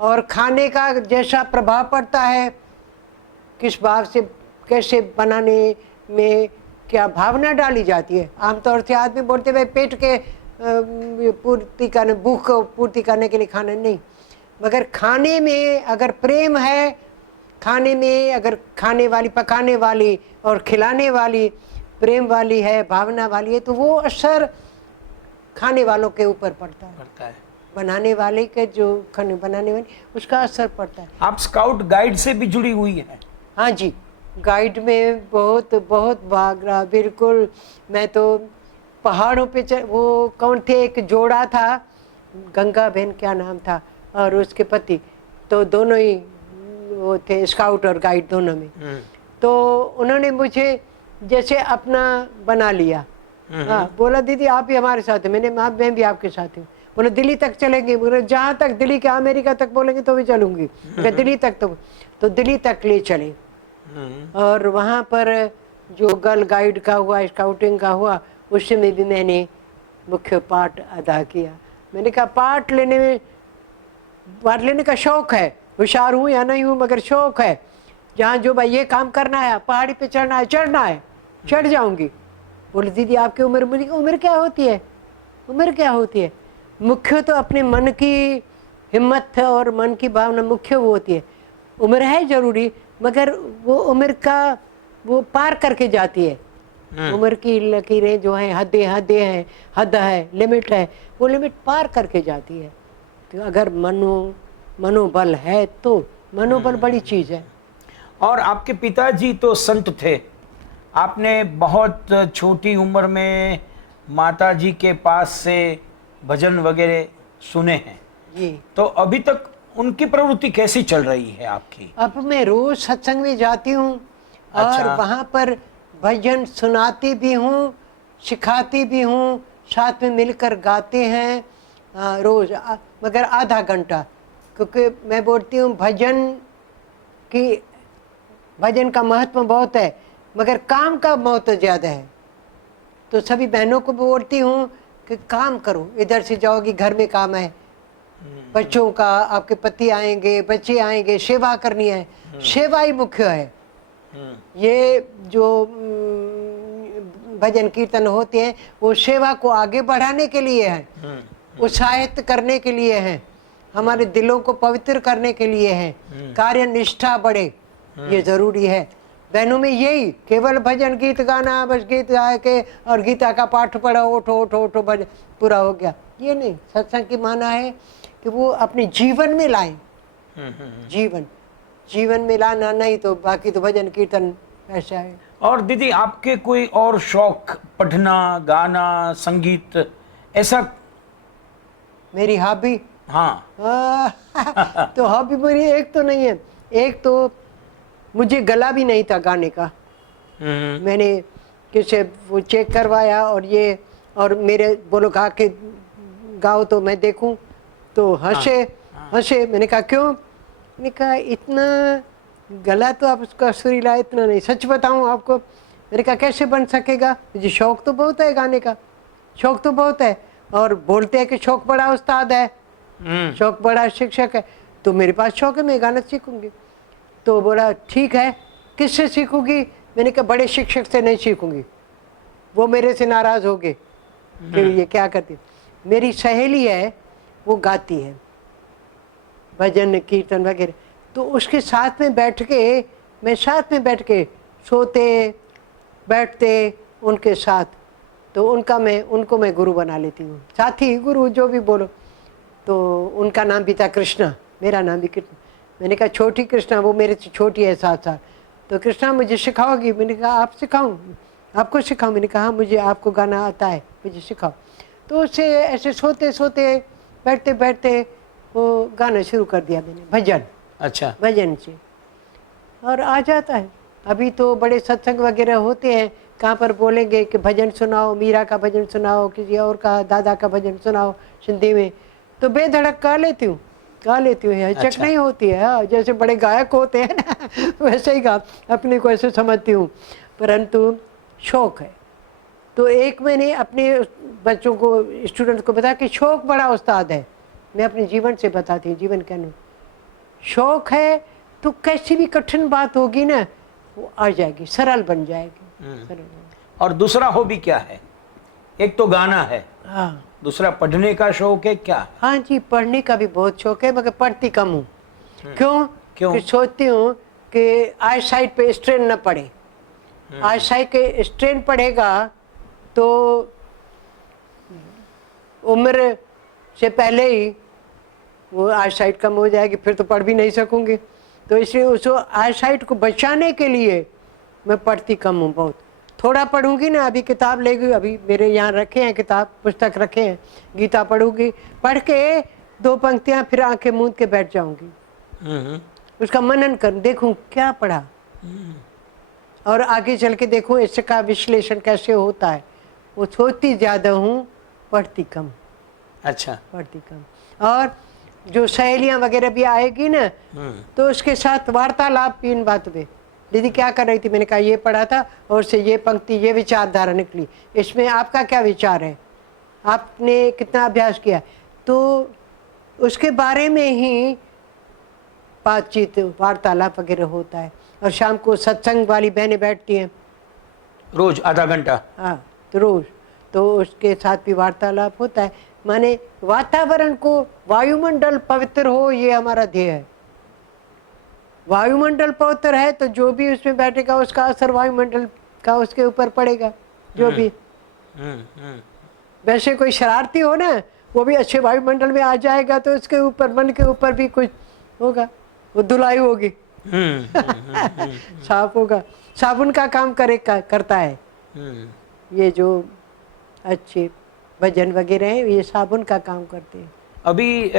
और खाने का जैसा प्रभाव पड़ता है, किस भाव से कैसे बनाने में क्या भावना डाली जाती है। आमतौर से आदमी बोलते भाई पेट के पूर्ति करने, भूख को पूर्ति करने के लिए खाना नहीं, मगर खाने में अगर प्रेम है, खाने में अगर खाने वाली, पकाने वाली और खिलाने वाली प्रेम वाली है, भावना वाली है, तो वो असर खाने वालों के ऊपर पड़ता है। बनाने वाले के जो खाने बनाने वाले, उसका असर पड़ता है। आप स्काउट गाइड से भी जुड़ी हुई है? हाँ जी, गाइड में बहुत बहुत भाग रहा, बिल्कुल। मैं तो पहाड़ों पे वो कौन थे, एक जोड़ा था, गंगा बहन क्या नाम था, और उसके पति, तो दोनों ही वो थे स्काउट और गाइड दोनों में। तो उन्होंने मुझे जैसे अपना बना लिया। हाँ, बोला दीदी आप भी हमारे साथ हैं। मैंने मैं भी आपके साथ हूँ। बोले दिल्ली तक चलेंगे? बोले जहाँ तक दिल्ली के अमेरिका तक बोलेंगे तो भी चलूँगी। दिल्ली तक तो दिल्ली तक ले चले। और वहाँ पर जो गर्ल गाइड का हुआ, स्काउटिंग का हुआ, उसमें भी मैंने मुख्य पार्ट अदा किया। मैंने कहा पार्ट लेने का शौक़ है, होशियार हूँ या नहीं हूँ मगर शौक़ है। जहाँ जो भाई ये काम करना है, पहाड़ी पे चढ़ना है, चढ़ जाऊँगी। बोले दीदी आपकी उम्र क्या होती है? उम्र क्या होती है? मुख्य तो अपने मन की हिम्मत और मन की भावना मुख्य वो होती है। उम्र है जरूरी, मगर वो उम्र का वो पार करके जाती है। उम्र की लकीरें जो हैं, हदें हैं, हद है, लिमिट है, वो लिमिट पार करके जाती है। तो अगर मनोबल है तो मनोबल बड़ी चीज़ है। और आपके पिताजी तो संत थे, आपने बहुत छोटी उम्र में माताजी के पास से भजन वगैरह सुने हैं जी। तो अभी तक उनकी प्रवृत्ति कैसी चल रही है आपकी? अब मैं रोज सत्संग में जाती हूँ और अच्छा। वहाँ पर भजन सुनाती भी हूँ, सिखाती भी हूँ, साथ में मिलकर गाते हैं रोज, मगर आधा घंटा, क्योंकि मैं बोलती हूँ भजन का महत्व बहुत है, मगर काम का बहुत ज़्यादा है। तो सभी बहनों को बोलती हूँ कि काम करो, इधर से जाओगी घर में काम है, बच्चों का, आपके पति आएंगे, बच्चे आएंगे, सेवा करनी है, सेवा ही मुख्य है। ये जो भजन कीर्तन होते हैं वो सेवा को आगे बढ़ाने के लिए हैं, उत्साहित करने के लिए हैं, हमारे दिलों को पवित्र करने के लिए हैं, कार्य निष्ठा बढ़े, ये जरूरी है। बहनों में यही केवल भजन गीत गाना, बस गीत गा के और गीता का पाठ पढ़ा, उठो उठो उठो भजन पूरा हो गया, ये नहीं। सत्संग की माना है कि वो अपने जीवन में लाएं, जीवन में लाना, नहीं तो बाकी तो भजन कीर्तन ऐसा है। और दीदी आपके कोई और शौक, पढ़ना, गाना, संगीत, ऐसा? मेरी हॉबी? हाँ। तो हॉबी मेरी एक तो नहीं है, एक तो मुझे गला भी नहीं था गाने का। मैंने किसे वो चेक करवाया और मेरे बोलो गा के गाओ तो मैं देखूं, तो हंसे। मैंने कहा क्यों? मैंने कहा इतना गला तो आप उसका सुरीला इतना नहीं। सच बताऊं आपको, मैंने कहा कैसे बन सकेगा? मुझे शौक तो बहुत है गाने का, शौक तो बहुत है, और बोलते हैं कि शौक बड़ा उस्ताद है, शौक बड़ा शिक्षक है, तो मेरे पास शौक है, मैं गाना सीखूंगी। तो बोला ठीक है, किससे सीखूंगी? मैंने कहा बड़े शिक्षक से नहीं सीखूंगी, वो मेरे से नाराज हो गए कि ये क्या करती। मेरी सहेली है, वो गाती है भजन कीर्तन वगैरह, तो उसके साथ में बैठ के सोते बैठते उनके साथ, तो उनको मैं गुरु बना लेती हूँ, साथी गुरु जो भी बोलो। तो उनका नाम भी था कृष्णा, मेरा नाम भी कृष्णा। मैंने कहा छोटी कृष्णा, वो मेरे से छोटी है 7 साल। तो कृष्णा मुझे सिखाओगी? मैंने कहा आप सिखाऊं, आपको सिखाऊं? मैंने कहा हाँ मुझे, आपको गाना आता है, मुझे सिखाओ। तो उससे ऐसे सोते बैठते बैठते वो गाना शुरू कर दिया मैंने, भजन। अच्छा। भजन से और आ जाता है। अभी तो बड़े सत्संग वगैरह होते हैं, कहाँ पर बोलेंगे कि भजन सुनाओ, मीरा का भजन सुनाओ, किसी और का, दादा का भजन सुनाओ हिंदी में, तो बेधड़क गा लेती हूँ, गा लेती हूँ, हिचक अच्छा। नहीं होती है। हाँ, जैसे बड़े गायक होते हैं ना वैसे ही गा, अपने को ऐसे समझती हूँ, परंतु शौक है। तो एक मैंने अपने बच्चों को, स्टूडेंट को बताया कि शौक बड़ा उस्ताद है। मैं अपने जीवन से बताती हूँ, जीवन के अनुभव, शौक है तो कैसी भी कठिन बात होगी ना वो आ जाएगी, सरल बन जाएगी, सरल बन। और दूसरा हॉबी क्या है? एक तो गाना है, हाँ दूसरा पढ़ने का शौक है क्या? हाँ जी, पढ़ने का भी बहुत शौक है, मगर पढ़ती कम हूँ। क्यों? क्यों? कि सोचती हूँ कि आई साइड पे स्ट्रेन न पड़े। आई साइड के स्ट्रेन पड़ेगा तो उम्र से पहले ही वो आई साइट कम हो जाएगी, फिर तो पढ़ भी नहीं सकूंगी। तो इसलिए उस आई साइट को बचाने के लिए मैं पढ़ती कम हूँ, बहुत थोड़ा पढ़ूंगी ना। अभी किताब लेगी, अभी मेरे यहाँ रखे हैं किताब, पुस्तक रखे हैं, गीता पढ़ूंगी, पढ़ के 2 पंक्तियाँ फिर आंखें मूंद के बैठ जाऊंगी, उसका मनन कर, देखूं क्या पढ़ा और आगे चल के देखूं इसका विश्लेषण कैसे होता है। वो सोचती ज़्यादा हूँ, पढ़ती कम। अच्छा। पढ़ती कम। और जो सहेलियां वगैरह भी आएगी ना तो उसके साथ वार्तालाप भी इन बातों पे, दीदी क्या कर रही थी, मैंने कहा ये पढ़ा था और से ये पंक्ति, ये विचारधारा निकली, इसमें आपका क्या विचार है, आपने कितना अभ्यास किया, तो उसके बारे में ही बातचीत वार्तालाप वगैरह होता है। और शाम को सत्संग वाली बहनें बैठती हैं रोज आधा घंटा। हाँ, तो रोज, तो उसके साथ भी वार्तालाप होता है। माने वातावरण को, वायुमंडल पवित्र हो, ये हमारा ध्येय है। वायुमंडल पवित्र है तो जो भी उसमें बैठेगा उसका असर वायुमंडल का उसके ऊपर पड़ेगा। जो भी वैसे कोई शरारती हो ना, वो भी अच्छे वायुमंडल में आ जाएगा तो उसके ऊपर, मन के ऊपर भी कुछ होगा, वो धुलाई होगी, साफ होगा, साबुन का काम करता है। ये जो अच्छे भजन वगैरह हैं ये साबुन का काम करते हैं। अभी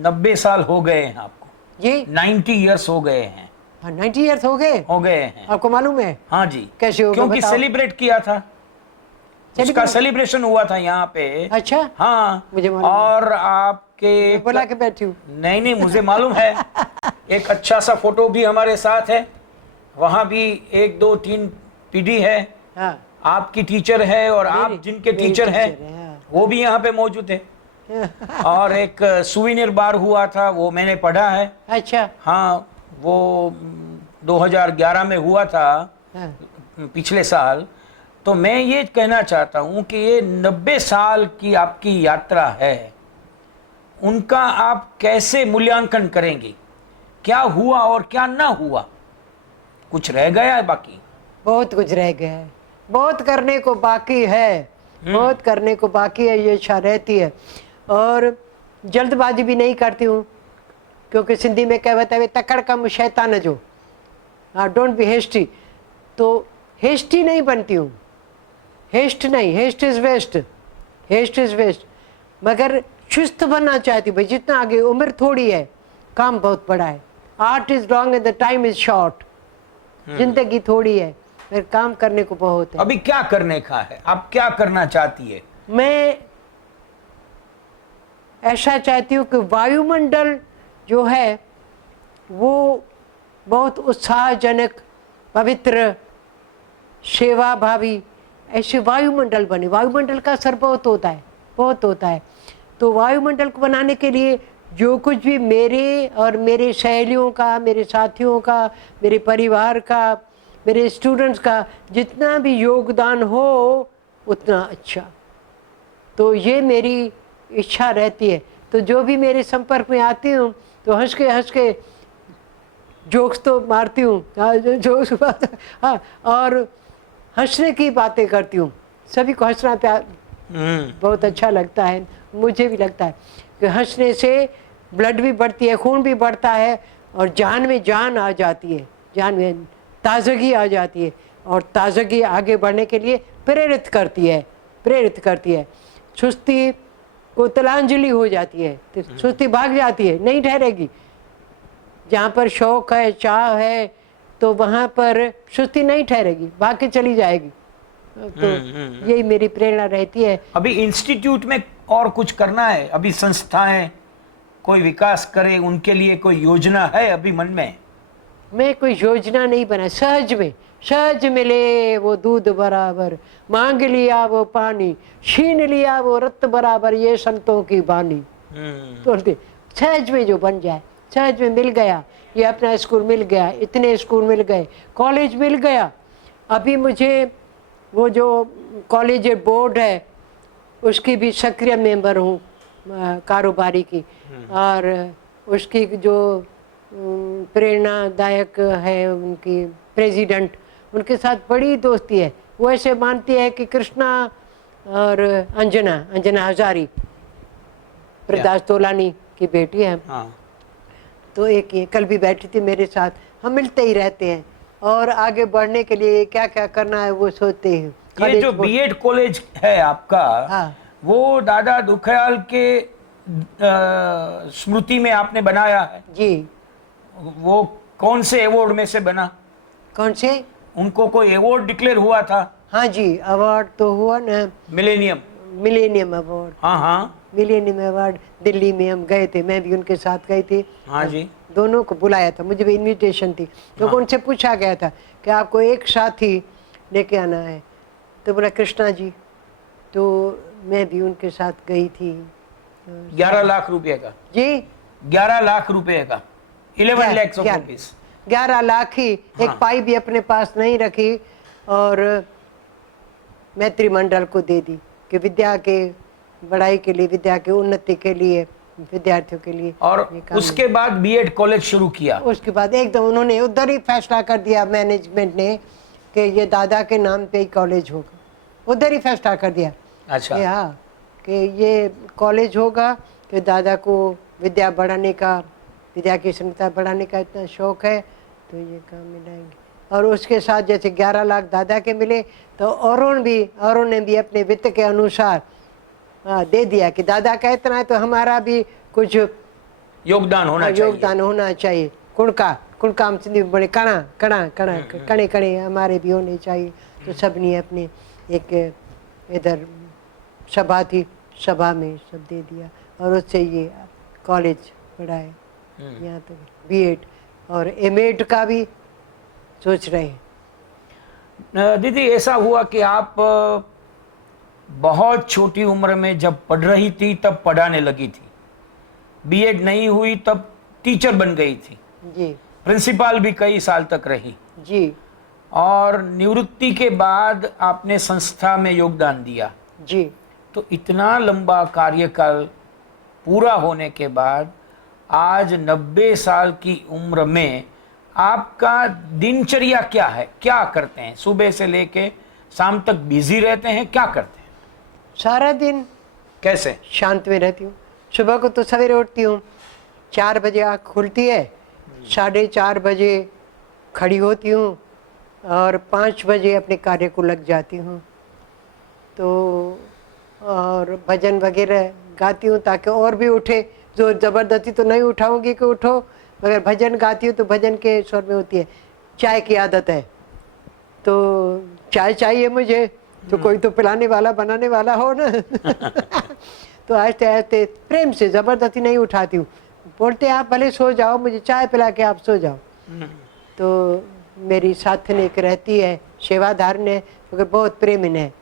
90 साल हो गए हैं आपको जी, 90 इयर्स हो गए हैं। हाँ 90 ईयर्स हो गए हैं। आपको मालूम है? हाँ जी। कैसे हो गए क्योंकि बताओ? सेलिब्रेट किया था, उसका सेलिब्रेशन हुआ था यहाँ पे। अच्छा, हाँ, मुझे मालूम और आपके बोला के बैठी हूँ। नहीं मुझे मालूम है। एक अच्छा सा फोटो भी हमारे साथ है, वहाँ भी 1 2 3 पीढ़ी है। हाँ, आपकी टीचर है और आप जिनके मेरी टीचर हैं टीचर है, हाँ। वो भी यहाँ पे मौजूद है। और एक सुवीनियर बार हुआ था, वो मैंने पढ़ा है। अच्छा, हाँ, वो 2011 में हुआ था, हाँ, पिछले साल। तो मैं ये कहना चाहता हूँ कि ये 90 साल की आपकी यात्रा है, उनका आप कैसे मूल्यांकन करेंगे? क्या हुआ और क्या ना हुआ? कुछ रह गया है बाकी? बहुत कुछ रह गया है, बहुत करने को बाकी है, बहुत करने को बाकी है, ये इच्छा रहती है। और जल्दबाजी भी नहीं करती हूँ, क्योंकि सिंधी में कहावत है, तकड़ कम शैतान जो, हाँ, डोंट बी हेस्टी। तो हेस्टी नहीं बनती हूँ, हेस्ट नहीं, haste is waste, haste is waste. मगर चुस्त बनना चाहती हूँ भाई, जितना आगे, उम्र थोड़ी है, काम बहुत बड़ा है। Art is long and the time is short, जिंदगी थोड़ी है, फिर काम करने को बहुत है। अभी क्या करने का है? आप क्या करना चाहती है? मैं ऐसा चाहती हूँ कि वायुमंडल जो है वो बहुत उत्साहजनक, पवित्र, सेवा भावी ऐसे वायुमंडल बने। वायुमंडल का असर बहुत होता है, बहुत होता है। तो वायुमंडल को बनाने के लिए जो कुछ भी मेरे और मेरे सहेलियों का, मेरे साथियों का, मेरे परिवार का, मेरे स्टूडेंट्स का जितना भी योगदान हो उतना अच्छा। तो ये मेरी इच्छा रहती है। तो जो भी मेरे संपर्क में आती हूँ तो हंस के जोक्स तो मारती हूँ, जोक्स, हाँ, और हंसने की बातें करती हूँ। सभी को हंसना प्यार बहुत अच्छा लगता है, मुझे भी लगता है कि हंसने से ब्लड भी बढ़ती है, खून भी बढ़ता है और जान में जान आ जाती है, जान में ताज़गी आ जाती है। और ताज़गी आगे बढ़ने के लिए प्रेरित करती है, प्रेरित करती है। सुस्ती को तिलांजलि हो जाती है, तो सुस्ती भाग जाती है, नहीं ठहरेगी। जहाँ पर शौक है, चाह है, तो वहाँ पर सुस्ती नहीं ठहरेगी, भाग के चली जाएगी। तो यही मेरी प्रेरणा रहती है। अभी इंस्टीट्यूट में और कुछ करना है? अभी संस्थाएं कोई विकास करे, उनके लिए कोई योजना है अभी मन में? मैं कोई योजना नहीं बना, सहज में, सहज मिले वो दूध बराबर, मांग लिया वो पानी, छीन लिया वो रत बराबर, ये संतों की बानी। बोलते सहज में जो बन जाए, सहज में मिल गया, ये अपना स्कूल मिल गया, इतने स्कूल मिल गए, कॉलेज मिल गया। अभी मुझे वो जो कॉलेज बोर्ड है उसकी भी सक्रिय मेंबर हूँ, कारोबारी की, और उसकी जो प्रेरणादायक है उनकी प्रेसिडेंट, उनके साथ बड़ी दोस्ती है। वो ऐसे मानती है कि कृष्णा और अंजना हजारी, प्रदास तोलानी की बेटी है। हाँ। तो एक ये कल भी बैठी थी मेरे साथ, हम मिलते ही रहते हैं और आगे बढ़ने के लिए क्या क्या करना है वो सोचते हैं। ये जो बीएड कॉलेज है आपका, हाँ। वो दादा दुखयाल के स्मृति में आपने बनाया है? जी। वो कौन से अवार्ड में से बना? कौन से? उनको कोई अवार्ड डिक्लेयर हुआ था? हाँ जी, अवार्ड तो हुआ ना, मिलेनियम अवार्ड। हाँ हाँ, मिलेनियम अवार्ड दिल्ली में हम गए थे, मैं भी उनके साथ गई थी। हाँ जी। दोनों को बुलाया था, मुझे भी इनविटेशन थी, क्योंकि हाँ। उनसे पूछा गया था कि आपको एक साथी लेके आना है, तो बोला कृष्णा जी। तो मैं भी उनके साथ गई थी। 11 लाख रुपए का? जी, 11 लाख रुपए का, 11 lakhs of rupees। 11 लाख ही। एक पाई भी अपने पास नहीं रखी और मैत्री मंडल को दे दी कि विद्या के बढ़ाई के लिए, विद्या के उन्नति के लिए, विद्यार्थियों के लिए। और उसके बाद बीएड कॉलेज शुरू किया? उसके बाद एकदम उन्होंने उधर ही फैसला कर दिया मैनेजमेंट ने कि ये दादा के नाम पे ही कॉलेज होगा, उधर ही फैसला कर दिया। अच्छा। हाँ, कि ये कॉलेज होगा, कि दादा को विद्या बढ़ाने का, विद्या की क्षमता बढ़ाने का इतना शौक है, तो ये काम मिलाएंगे। और उसके साथ जैसे 11 लाख दादा के मिले, तो औरों ने भी अपने वित्त के अनुसार दे दिया कि दादा का इतना है तो हमारा भी कुछ योगदान होना चाहिए। कुणका हम सिंधी में बड़े कणे कणे हमारे भी होने चाहिए। तो सबने अपने एक इधर सभा थी, सभा में सब दे दिया और उससे ये कॉलेज बढ़ाए यहाँ तक, बीएड और एमएड का भी सोच रहे हैं। दीदी, ऐसा हुआ कि आप बहुत छोटी उम्र में जब पढ़ रही थी तब पढ़ाने लगी थी, बीएड नहीं हुई तब टीचर बन गई थी जी, प्रिंसिपल भी कई साल तक रही जी, और निवृत्ति के बाद आपने संस्था में योगदान दिया जी। तो इतना लंबा कार्यकाल पूरा होने के बाद आज 90 साल की उम्र में आपका दिनचर्या क्या है? क्या करते हैं? सुबह से लेके शाम तक बिजी रहते हैं? क्या करते हैं सारा दिन? कैसे? शांत में रहती हूँ। सुबह को तो सवेरे उठती हूँ, 4 बजे आँख खुलती है, 4:30 बजे खड़ी होती हूँ और 5 बजे अपने कार्य को लग जाती हूँ। तो और भजन वगैरह गाती हूँ ताकि और भी उठे। जो ज़बरदस्ती तो नहीं उठाऊंगी कि उठो, मगर भजन गाती हूँ तो भजन के स्वर में होती है। चाय की आदत है तो चाय चाहिए मुझे, तो कोई तो पिलाने वाला बनाने वाला हो ना। तो आहिस्ते आहिस्ते प्रेम से, ज़बरदस्ती नहीं उठाती हूँ। बोलते आप भले सो जाओ, मुझे चाय पिला के आप सो जाओ। तो मेरी साथन एक रहती है, सेवाधारण है, मगर बहुत प्रेमिन है,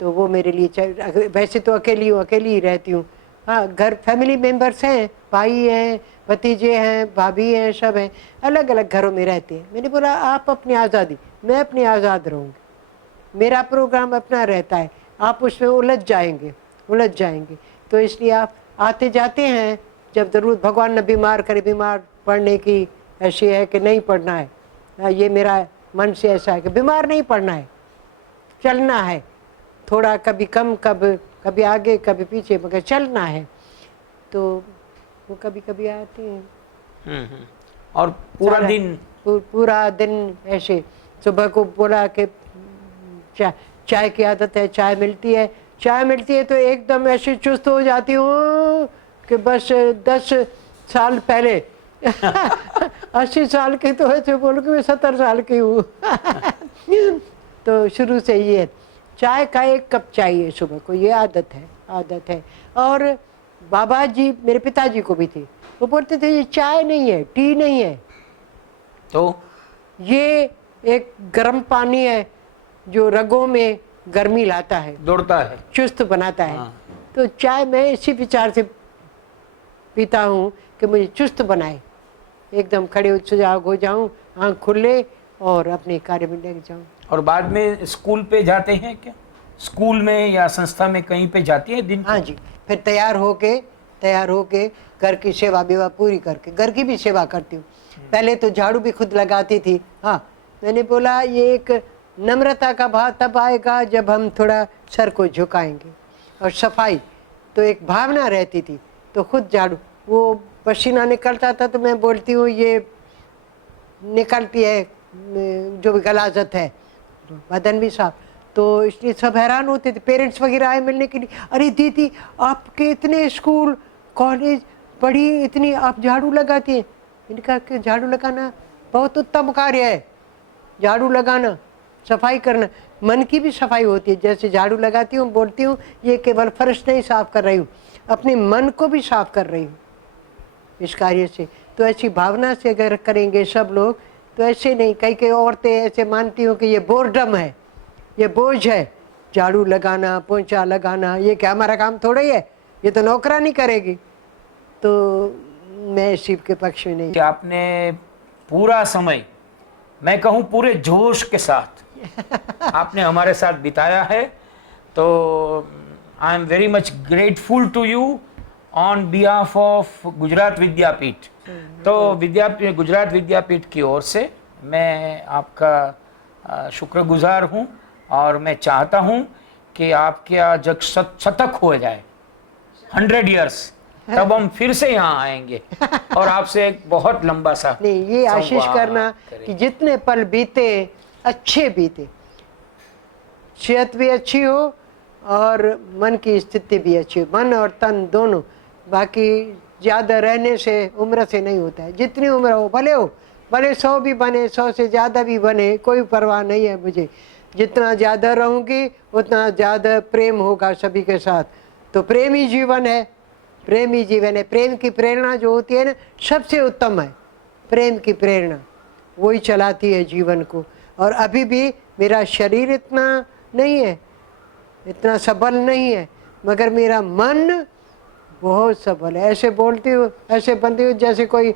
तो वो मेरे लिए वैसे तो अकेली ही रहती हूँ। हाँ, घर फैमिली मेंबर्स हैं, भाई हैं, भतीजे हैं, भाभी हैं, सब हैं, अलग अलग घरों में रहते हैं। मैंने बोला आप अपनी आज़ादी, मैं अपनी आज़ाद रहूँगी, मेरा प्रोग्राम अपना रहता है, आप उसमें उलझ जाएंगे। तो इसलिए आप आते जाते हैं, जब ज़रूरत भगवान न बीमार करे, बीमार पड़ने की ऐसी है कि नहीं पढ़ना है, ये मेरा मन से ऐसा है कि बीमार नहीं पड़ना है, चलना है, थोड़ा कभी कम कभी आगे कभी पीछे, मगर चलना है। तो वो कभी कभी आते हैं। और पूरा दिन ऐसे। सुबह को बोला कि चाय की आदत है, चाय मिलती है तो एकदम ऐसे चुस्त हो जाती हूँ कि बस 10 साल पहले 80 साल की तो ऐसे बोलो कि मैं 70 साल की हूँ। तो शुरू से ये चाय का 1 कप चाहिए सुबह को, ये आदत है। और बाबा जी मेरे पिताजी को भी थी, वो बोलते थे ये चाय नहीं है, टी नहीं है, तो ये एक गर्म पानी है जो रगों में गर्मी लाता है, दौड़ता है। चुस्त बनाता है। हाँ। तो चाय मैं इसी विचार से पीता हूँ कि मुझे चुस्त बनाए, एकदम खड़े सुजाग हो जाऊं, आँख खुले और अपने कार्य में लग जाऊं। और बाद में स्कूल पे जाते हैं क्या? स्कूल में या संस्था में कहीं पे जाती है दिन? हाँ जी, फिर तैयार होके घर की सेवा बेवा पूरी करके, घर की भी सेवा करती हूँ। पहले तो झाड़ू भी खुद लगाती थी। हाँ, मैंने बोला ये एक नम्रता का भाव तब आएगा जब हम थोड़ा सर को झुकाएंगे। और सफाई तो एक भावना रहती थी, तो खुद झाड़ू, वो पसीना निकलता था तो मैं बोलती हूँ ये निकलती है जो भी गलाजत है, बदन भी साफ। तो इसलिए सब हैरान होते थे, पेरेंट्स वगैरह आए मिलने के लिए, अरे दीदी आपके इतने स्कूल कॉलेज पढ़ी, इतनी आप झाड़ू लगाती हैं। मैंने कहा कि झाड़ू लगाना बहुत उत्तम कार्य है, झाड़ू लगाना, सफाई करना, मन की भी सफाई होती है। जैसे झाड़ू लगाती हूँ, बोलती हूँ ये केवल फर्श नहीं साफ कर रही हूँ, अपने मन को भी साफ कर रही हूँ इस कार्य से। तो ऐसी भावना से अगर करेंगे सब लोग तो ऐसे नहीं, कई औरतें ऐसे मानती हूँ कि ये बोर्डम है, ये बोझ है, झाड़ू लगाना, पोंछा लगाना, ये क्या हमारा काम थोड़ा ही है, ये तो नौकरानी करेगी। तो मैं शिव के पक्ष में नहीं। कि आपने पूरा समय, मैं कहूँ पूरे जोश के साथ आपने हमारे साथ बिताया है, तो I am very much grateful to you on behalf of Gujarat Vidyapith. तो गुजरात विद्यापीठ की ओर से मैं आपका शुक्रगुजार हूँ, और मैं चाहता हूँ कि आपका जब शतक हो जाए, 100 years, तब हम फिर से यहाँ आएंगे और आपसे एक बहुत लंबा सा नहीं, ये आशीष संवाद करना कि जितने पल बीते अच्छे बीते, सेहत भी अच्छी हो और मन की स्थिति भी अच्छी हो, मन और तन दोनों। बाकी ज़्यादा रहने से उम्र से नहीं होता है, जितनी उम्र हो, भले 100 भी बने, 100 से ज़्यादा भी बने, कोई परवाह नहीं है मुझे। जितना ज़्यादा रहूँगी उतना ज़्यादा प्रेम होगा सभी के साथ। तो प्रेम ही जीवन है, प्रेम ही जीवन है। प्रेम की प्रेरणा जो होती है ना, सबसे उत्तम है प्रेम की प्रेरणा, वही चलाती है जीवन को। और अभी भी मेरा शरीर इतना नहीं है, इतना सबल नहीं है, मगर मेरा मन बहुत सबल है। ऐसे बोलती हूँ, ऐसे बनती हूँ जैसे कोई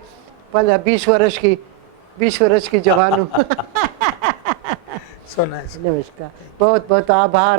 15-20 वर्ष की जवान हूँ। So nice. नमस्कार, बहुत बहुत आभार।